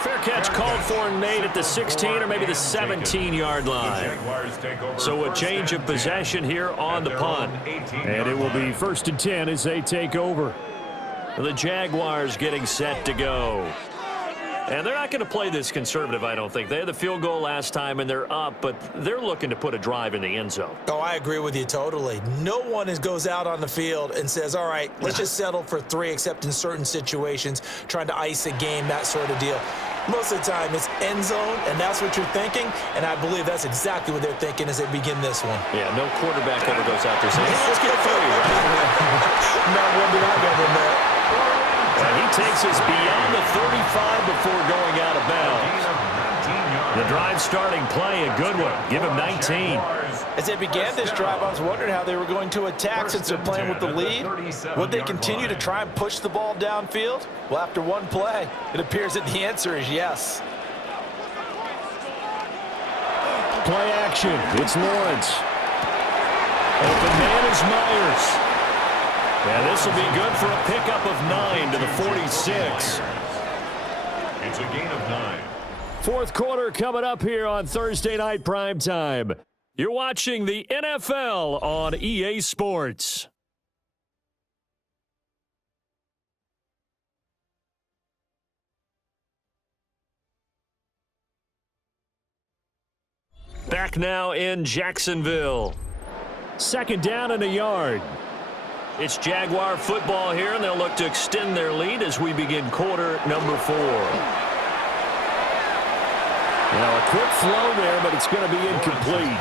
Fair catch called for and made at the 16 or maybe the 17-yard line. So a change of possession here on the punt. And it will be first and 10 as they take over. The Jaguars getting set to go. And they're not going to play this conservative, I don't think. They had the field goal last time, and they're up, but they're looking to put a drive in the end zone. Oh, I agree with you totally. No one goes out on the field and says, all right, let's just settle for 3, except in certain situations, trying to ice a game, that sort of deal. Most of the time, it's end zone, and that's what you're thinking, and I believe that's exactly what they're thinking as they begin this one. Yeah, no quarterback ever goes out there saying, hey, let's get 3, right? Not one that I've ever met. And he takes us beyond the 35 before going out of bounds. The drive starting play, a good one. Give him 19. As they began this drive, I was wondering how they were going to attack since they're playing with the lead. Would they continue to try and push the ball downfield? Well, after one play, it appears that the answer is yes. Play action. It's Lawrence. Open man is Myers. And this will be good for a pickup of 9 to the 46. It's a gain of 9. Fourth quarter coming up here on Thursday Night Primetime. You're watching the NFL on EA Sports. Back now in Jacksonville. Second down and a yard. It's Jaguar football here, and they'll look to extend their lead as we begin quarter number 4. Now, a quick flow there, but it's going to be incomplete.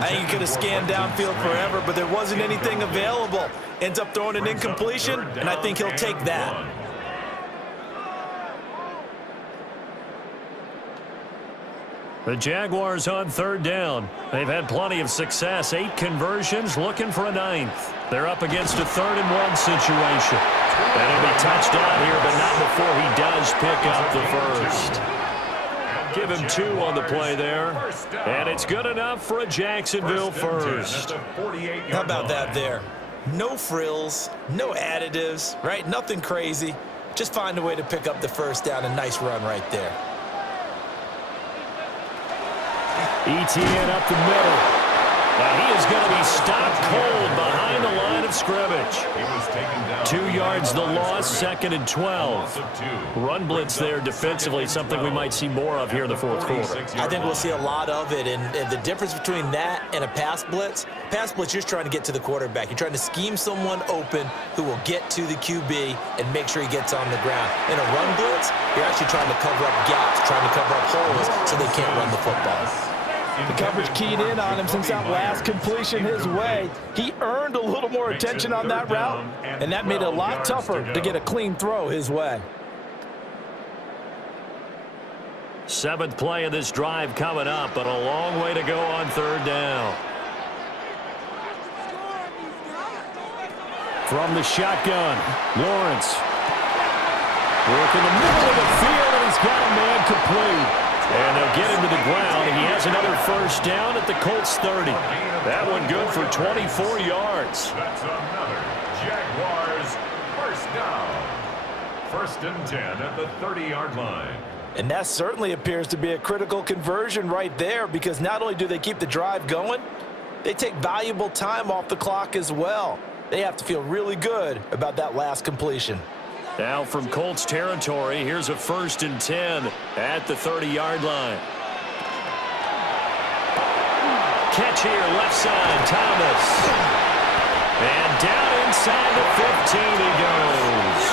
I think he could have scanned downfield forever, but there wasn't anything available. Ends up throwing an incompletion, and I think he'll take that. The Jaguars on third down. They've had plenty of success. 8 conversions, looking for a 9th. They're up against a 3rd and 1 situation. And he'll be touched out here, but not before he does pick up the first. Give him 2 on the play there. And it's good enough for a Jacksonville first. How about that there? No frills, no additives, right? Nothing crazy. Just find a way to pick up the first down. A nice run right there. ETN up the middle. Now he is going to be stopped cold behind the line of scrimmage. 2 yards the loss, 2nd and 12. Run blitz there defensively, something we might see more of here in the fourth quarter. I think we'll see a lot of it, and the difference between that and a pass blitz, you're just trying to get to the quarterback. You're trying to scheme someone open who will get to the QB and make sure he gets on the ground. In a run blitz, you're actually trying to cover up gaps, trying to cover up holes so they can't run the football. The coverage keyed in on him since that last completion his way. He earned a little more attention on that route, and that made it a lot tougher to get a clean throw his way. 7th play of this drive coming up, but a long way to go on third down. From the shotgun, Lawrence. Work in the middle of the field, and he's got a man complete. And they'll get him to the ground. He has another first down at the Colts 30. That one good for 24 yards. That's another Jaguars first down. 1st and 10 at the 30-yard line. And that certainly appears to be a critical conversion right there, because not only do they keep the drive going, they take valuable time off the clock as well. They have to feel really good about that last completion. Now from Colts territory, here's a 1st and 10 at the 30-yard line. catch here, left side, Thomas. And down inside the 15 he goes.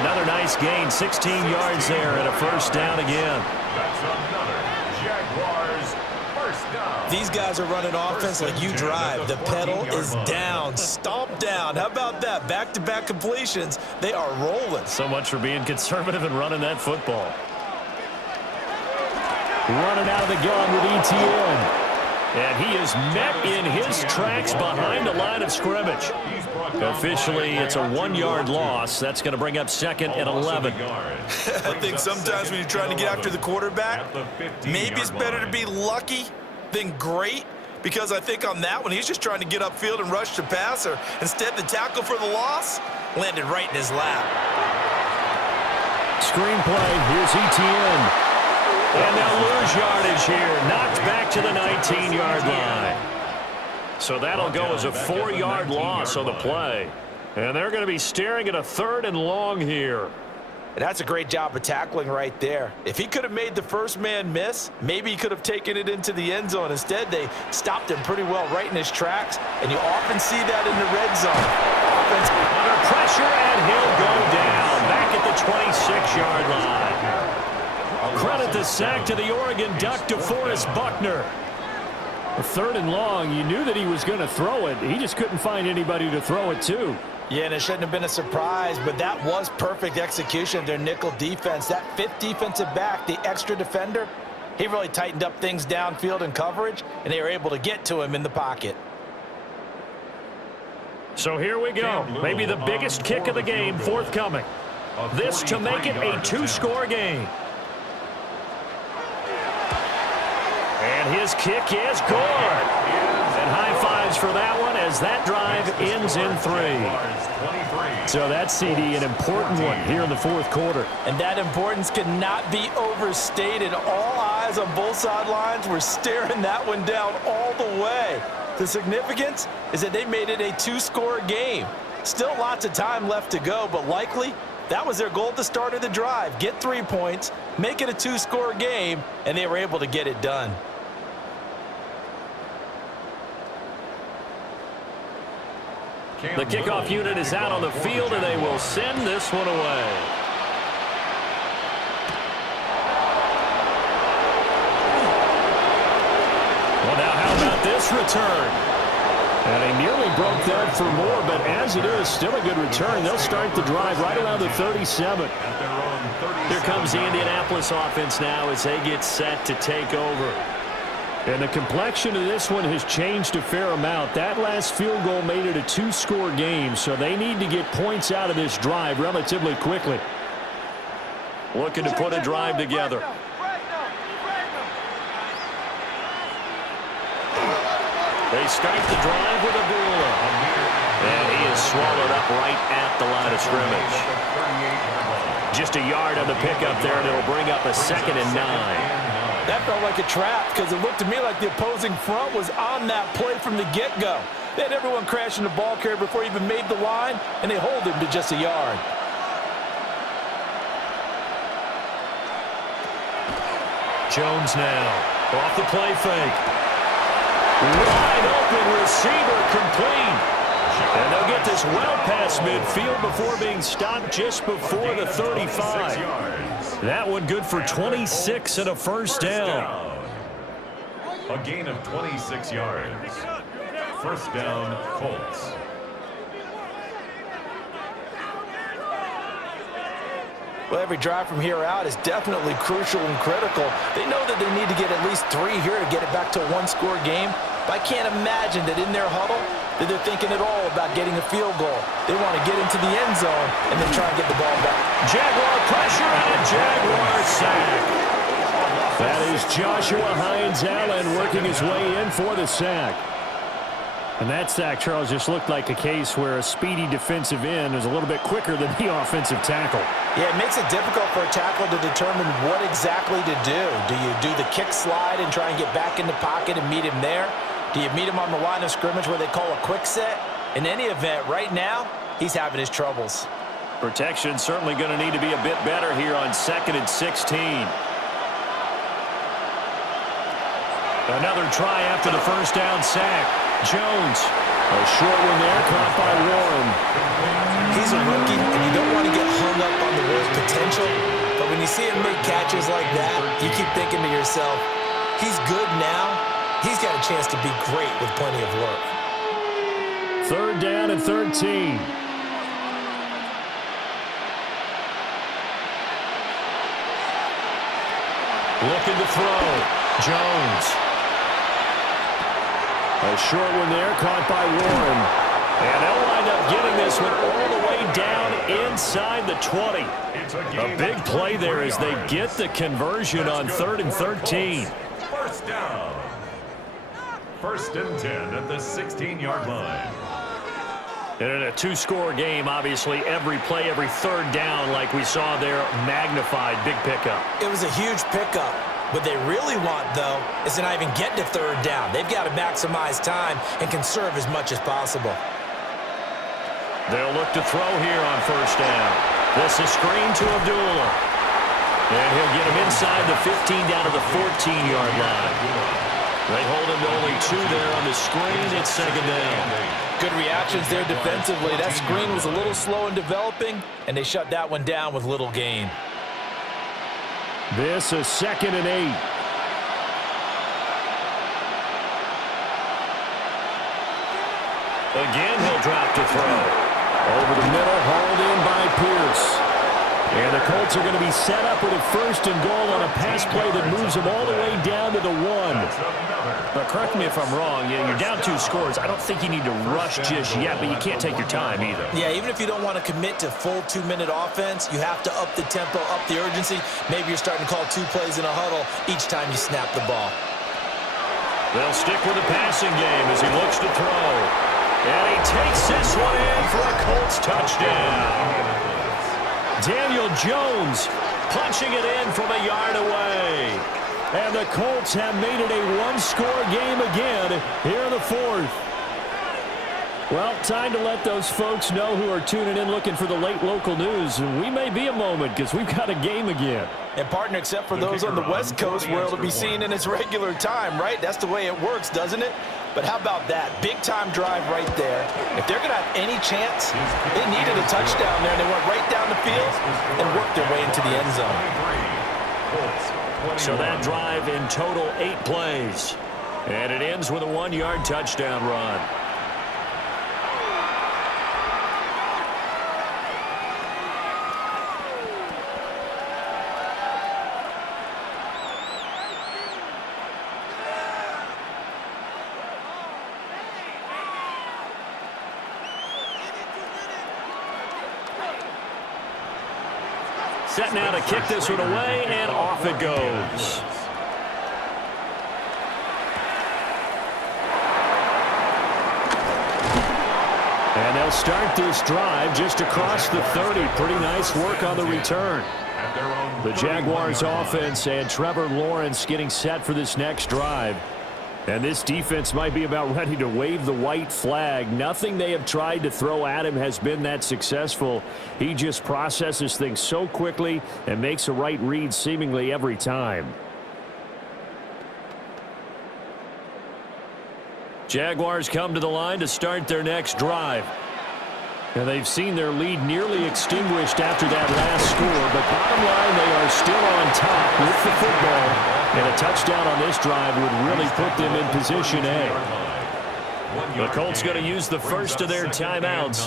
Another nice gain, 16 yards there and a first down again. That's another Jaguars first down. These guys are running offense like you drive. The pedal is down, stomp down. How about that? Back-to-back completions. They are rolling. So much for being conservative and running that football. Running out of the gun with ETN. And he is met in his tracks behind the line of scrimmage. Officially, it's a 1-yard loss. That's going to bring up 2nd and 11. I think sometimes when you're trying to get after the quarterback, maybe it's better to be lucky than great, because I think on that one, he's just trying to get upfield and rush the passer. Instead, the tackle for the loss landed right in his lap. Screenplay, here's ETN. And they'll lose yardage here. Knocked back to the 19-yard line. So that'll go as a 4-yard loss on the play. And they're going to be staring at a 3rd and long here. And that's a great job of tackling right there. If he could have made the first man miss, maybe he could have taken it into the end zone. Instead, they stopped him pretty well right in his tracks. And you often see that in the red zone. Offense under pressure, and he'll go down back at the 26-yard line. Credit the sack to the Oregon Duck, DeForest Buckner. A 3rd and long, you knew that he was going to throw it. He just couldn't find anybody to throw it to. Yeah, and it shouldn't have been a surprise, but that was perfect execution of their nickel defense. That 5th defensive back, the extra defender, he really tightened up things downfield in coverage, and they were able to get to him in the pocket. So here we go. Maybe the biggest kick of the game forthcoming. This to make it a 2-score game. And his kick is good. And high fives for that one as that drive ends in 3. So that CD, an important one here in the 4th quarter. And that importance cannot be overstated. All eyes on both sidelines were staring that one down all the way. The significance is that they made it a 2-score game. Still lots of time left to go, but likely that was their goal at the start of the drive. Get 3 points, make it a 2-score game, and they were able to get it done. The kickoff unit is out on the field, and they will send this one away. Well, now how about this return? And they nearly broke that for more, but as it is, still a good return. They'll start the drive right around the 37. Here comes the Indianapolis offense now as they get set to take over. And the complexion of this one has changed a fair amount. That last field goal made it a 2-score game, so they need to get points out of this drive relatively quickly. Looking to put a drive together. They start the drive with a Abdullah. And he is swallowed up right at the line of scrimmage. Just a yard on the pickup there, and it'll bring up a 2nd and 9. That felt like a trap because it looked to me like the opposing front was on that play from the get-go. They had everyone crashing the ball carrier before he even made the line, and they hold him to just a yard. Jones now off the play fake. Wide open receiver complete. And they'll get this well past midfield before being stopped just before the 35. That one good for 26 and a first down. A gain of 26 yards. First down, Colts. Well, every drive from here out is definitely crucial and critical. They know that they need to get at least 3 here to get it back to a 1-score game. But I can't imagine that in their huddle that they're thinking at all about getting a field goal. They want to get into the end zone and then try and get the ball back. Jaguar pressure and a Jaguar sack. That is Joshua Hines-Allen working his way in for the sack. And that sack, Charles, just looked like a case where a speedy defensive end is a little bit quicker than the offensive tackle. Yeah, it makes it difficult for a tackle to determine what exactly to do. Do you do the kick slide and try and get back in the pocket and meet him there? Do you meet him on the line of scrimmage where they call a quick set? In any event, right now, he's having his troubles. Protection certainly going to need to be a bit better here on 2nd and 16. Another try after the first down sack. Jones, a short one there, caught by Warren. He's a rookie, and you don't want to get hung up on the world's potential. But when you see him make catches like that, you keep thinking to yourself, he's good now. He's got a chance to be great with plenty of work. 3rd down and 13. Looking to throw. Jones. A short one there, caught by Warren. And they'll wind up getting this one all the way down inside the 20. A big play there as they get the conversion on 3rd and 13. First down. 1st and 10 at the 16-yard line. And in a two-score game, obviously, every play, every 3rd down, like we saw there, magnified, big pickup. It was a huge pickup. What they really want, though, is to not even get to 3rd down. They've got to maximize time and conserve as much as possible. They'll look to throw here on 1st down. This is screen to Abdullah. And he'll get him inside the 15 down to the 14-yard line. They hold him to only 2 there on the screen. It's 2nd down. Good reactions there defensively. That screen was a little slow in developing, and they shut that one down with little gain. This is 2nd and 8. Again, he'll drop to throw. Over the middle, hauled in by Pierce. And the Colts are going to be set up with a 1st and goal on a pass play that moves them all the way down to the 1. Now, correct me if I'm wrong. You're down 2 scores. I don't think you need to rush just yet, but you can't take your time either. Yeah, even if you don't want to commit to full 2-minute offense, you have to up the tempo, up the urgency. Maybe you're starting to call 2 plays in a huddle each time you snap the ball. They'll stick with the passing game as he looks to throw. And he takes this one in for a Colts touchdown. Daniel Jones punching it in from a yard away. And the Colts have made it a 1-score game again here in the 4th. Well, time to let those folks know who are tuning in looking for the late local news. We may be a moment because we've got a game again. And, partner, except for those on the West Coast where it'll be seen in its regular time, right? That's the way it works, doesn't it? But how about that? Big-time drive right there. If they're going to have any chance, they needed a touchdown there, and they went right down the field and worked their way into the end zone. So that drive in total 8 plays. And it ends with a 1-yard touchdown run. Set now to kick this one away, and off it goes. And they'll start this drive just across the 30. Pretty nice work on the return. The Jaguars offense and Trevor Lawrence getting set for this next drive. And this defense might be about ready to wave the white flag. Nothing they have tried to throw at him has been that successful. He just processes things so quickly and makes a right read seemingly every time. Jaguars come to the line to start their next drive. And they've seen their lead nearly extinguished after that last score. But bottom line, they are still on top with the football. And a touchdown on this drive would really put them in position A. The Colts going to use the first of their timeouts.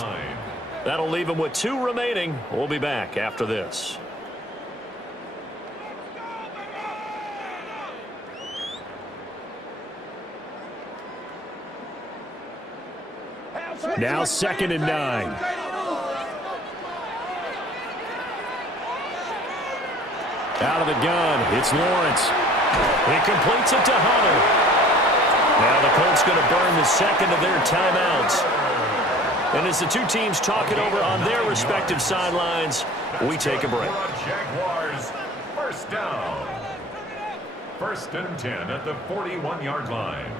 That'll leave them with 2 remaining. We'll be back after this. Now 2nd and 9. Out of the gun, it's Lawrence. He completes it to Hunter. Now the Colts going to burn the second of their timeouts. And as the 2 teams talk it over on their respective sidelines, we take a break. Jaguars, first down. 1st and 10 at the 41-yard line.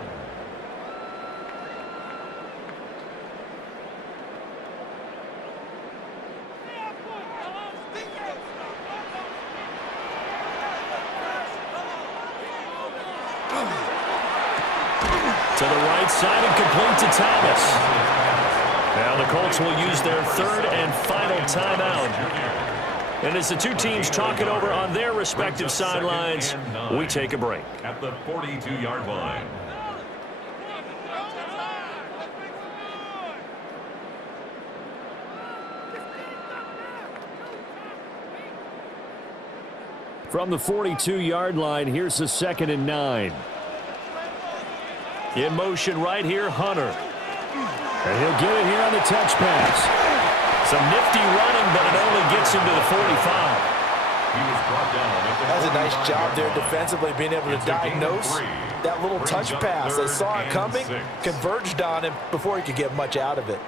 To the right side and complete to Thomas. Now the Colts will use their third and final timeout. And as the two teams talk it over on their respective sidelines, we take a break. At the 42-yard line. From the 42-yard line, here's the 2nd and 9. In motion right here, Hunter. And he'll get it here on the touch pass. Some nifty running, but it only gets him to the 45. He was brought down. That's a nice job there defensively, being able to diagnose that little touch pass. They saw it coming, converged on him before he could get much out of it.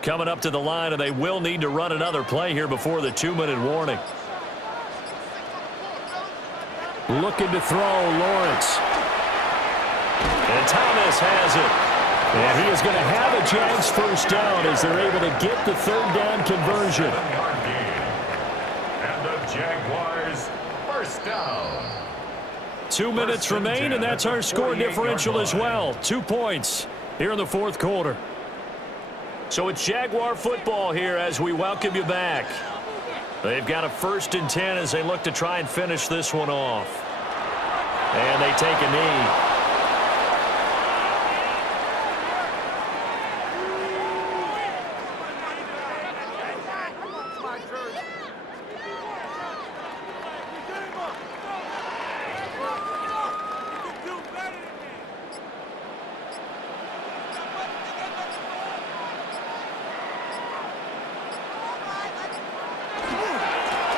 Coming up to the line, and they will need to run another play here before the 2-minute warning. Looking to throw, Lawrence. And Thomas has it. And he is going to have a Jags first down as they're able to get the third down conversion. And the Jaguars first down. 2 minutes remain, and that's our score differential as well. 2 points here in the fourth quarter. So it's Jaguar football here as we welcome you back. They've got a 1st and 10 as they look to try and finish this one off. And they take a knee.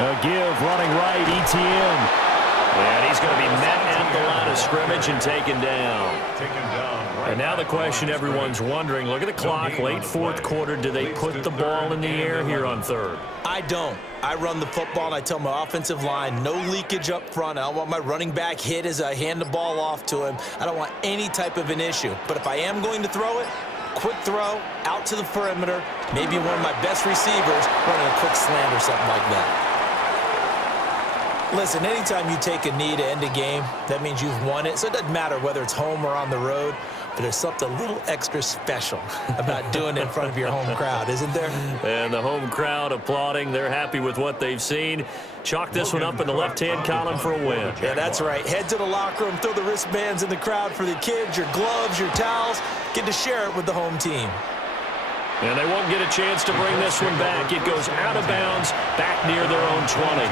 A give, running right, ETN. And he's going to be met at the line of scrimmage and taken down. And now the question everyone's wondering, look at the clock, late fourth quarter, do they put the ball in the air here on third? I don't. I run the football, and I tell my offensive line, no leakage up front. I don't want my running back hit as I hand the ball off to him. I don't want any type of an issue. But if I am going to throw it, quick throw, out to the perimeter, maybe one of my best receivers running a quick slant or something like that. Listen, anytime you take a knee to end a game, that means you've won it. So it doesn't matter whether it's home or on the road, but there's something a little extra special about doing it in front of your home crowd, isn't there? And the home crowd applauding. They're happy with what they've seen. Chalk this one up in the left-hand column for a win. Yeah, that's right. Head to the locker room, throw the wristbands in the crowd for the kids, your gloves, your towels. Get to share it with the home team. And they won't get a chance to bring this one back. It goes out of bounds, back near their own 20.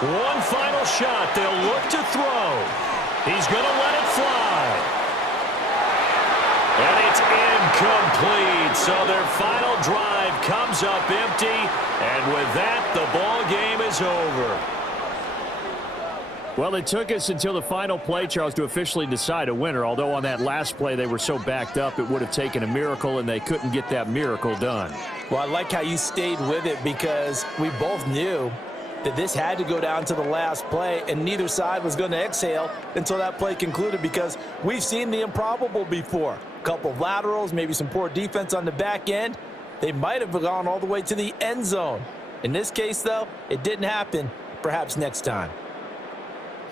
One final shot. They'll look to throw. He's going to let it fly. And it's incomplete. So their final drive comes up empty. And with that, the ball game is over. Well, it took us until the final play, Charles, to officially decide a winner. Although on that last play they were so backed up, it would have taken a miracle, and they couldn't get that miracle done. Well, I like how you stayed with it because we both knew that this had to go down to the last play, and neither side was going to exhale until that play concluded because we've seen the improbable before. A couple of laterals, maybe some poor defense on the back end. They might have gone all the way to the end zone. In this case, though, it didn't happen. Perhaps next time.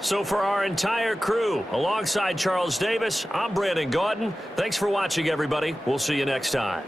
So for our entire crew, alongside Charles Davis, I'm Brandon Gaudin. Thanks for watching, everybody. We'll see you next time.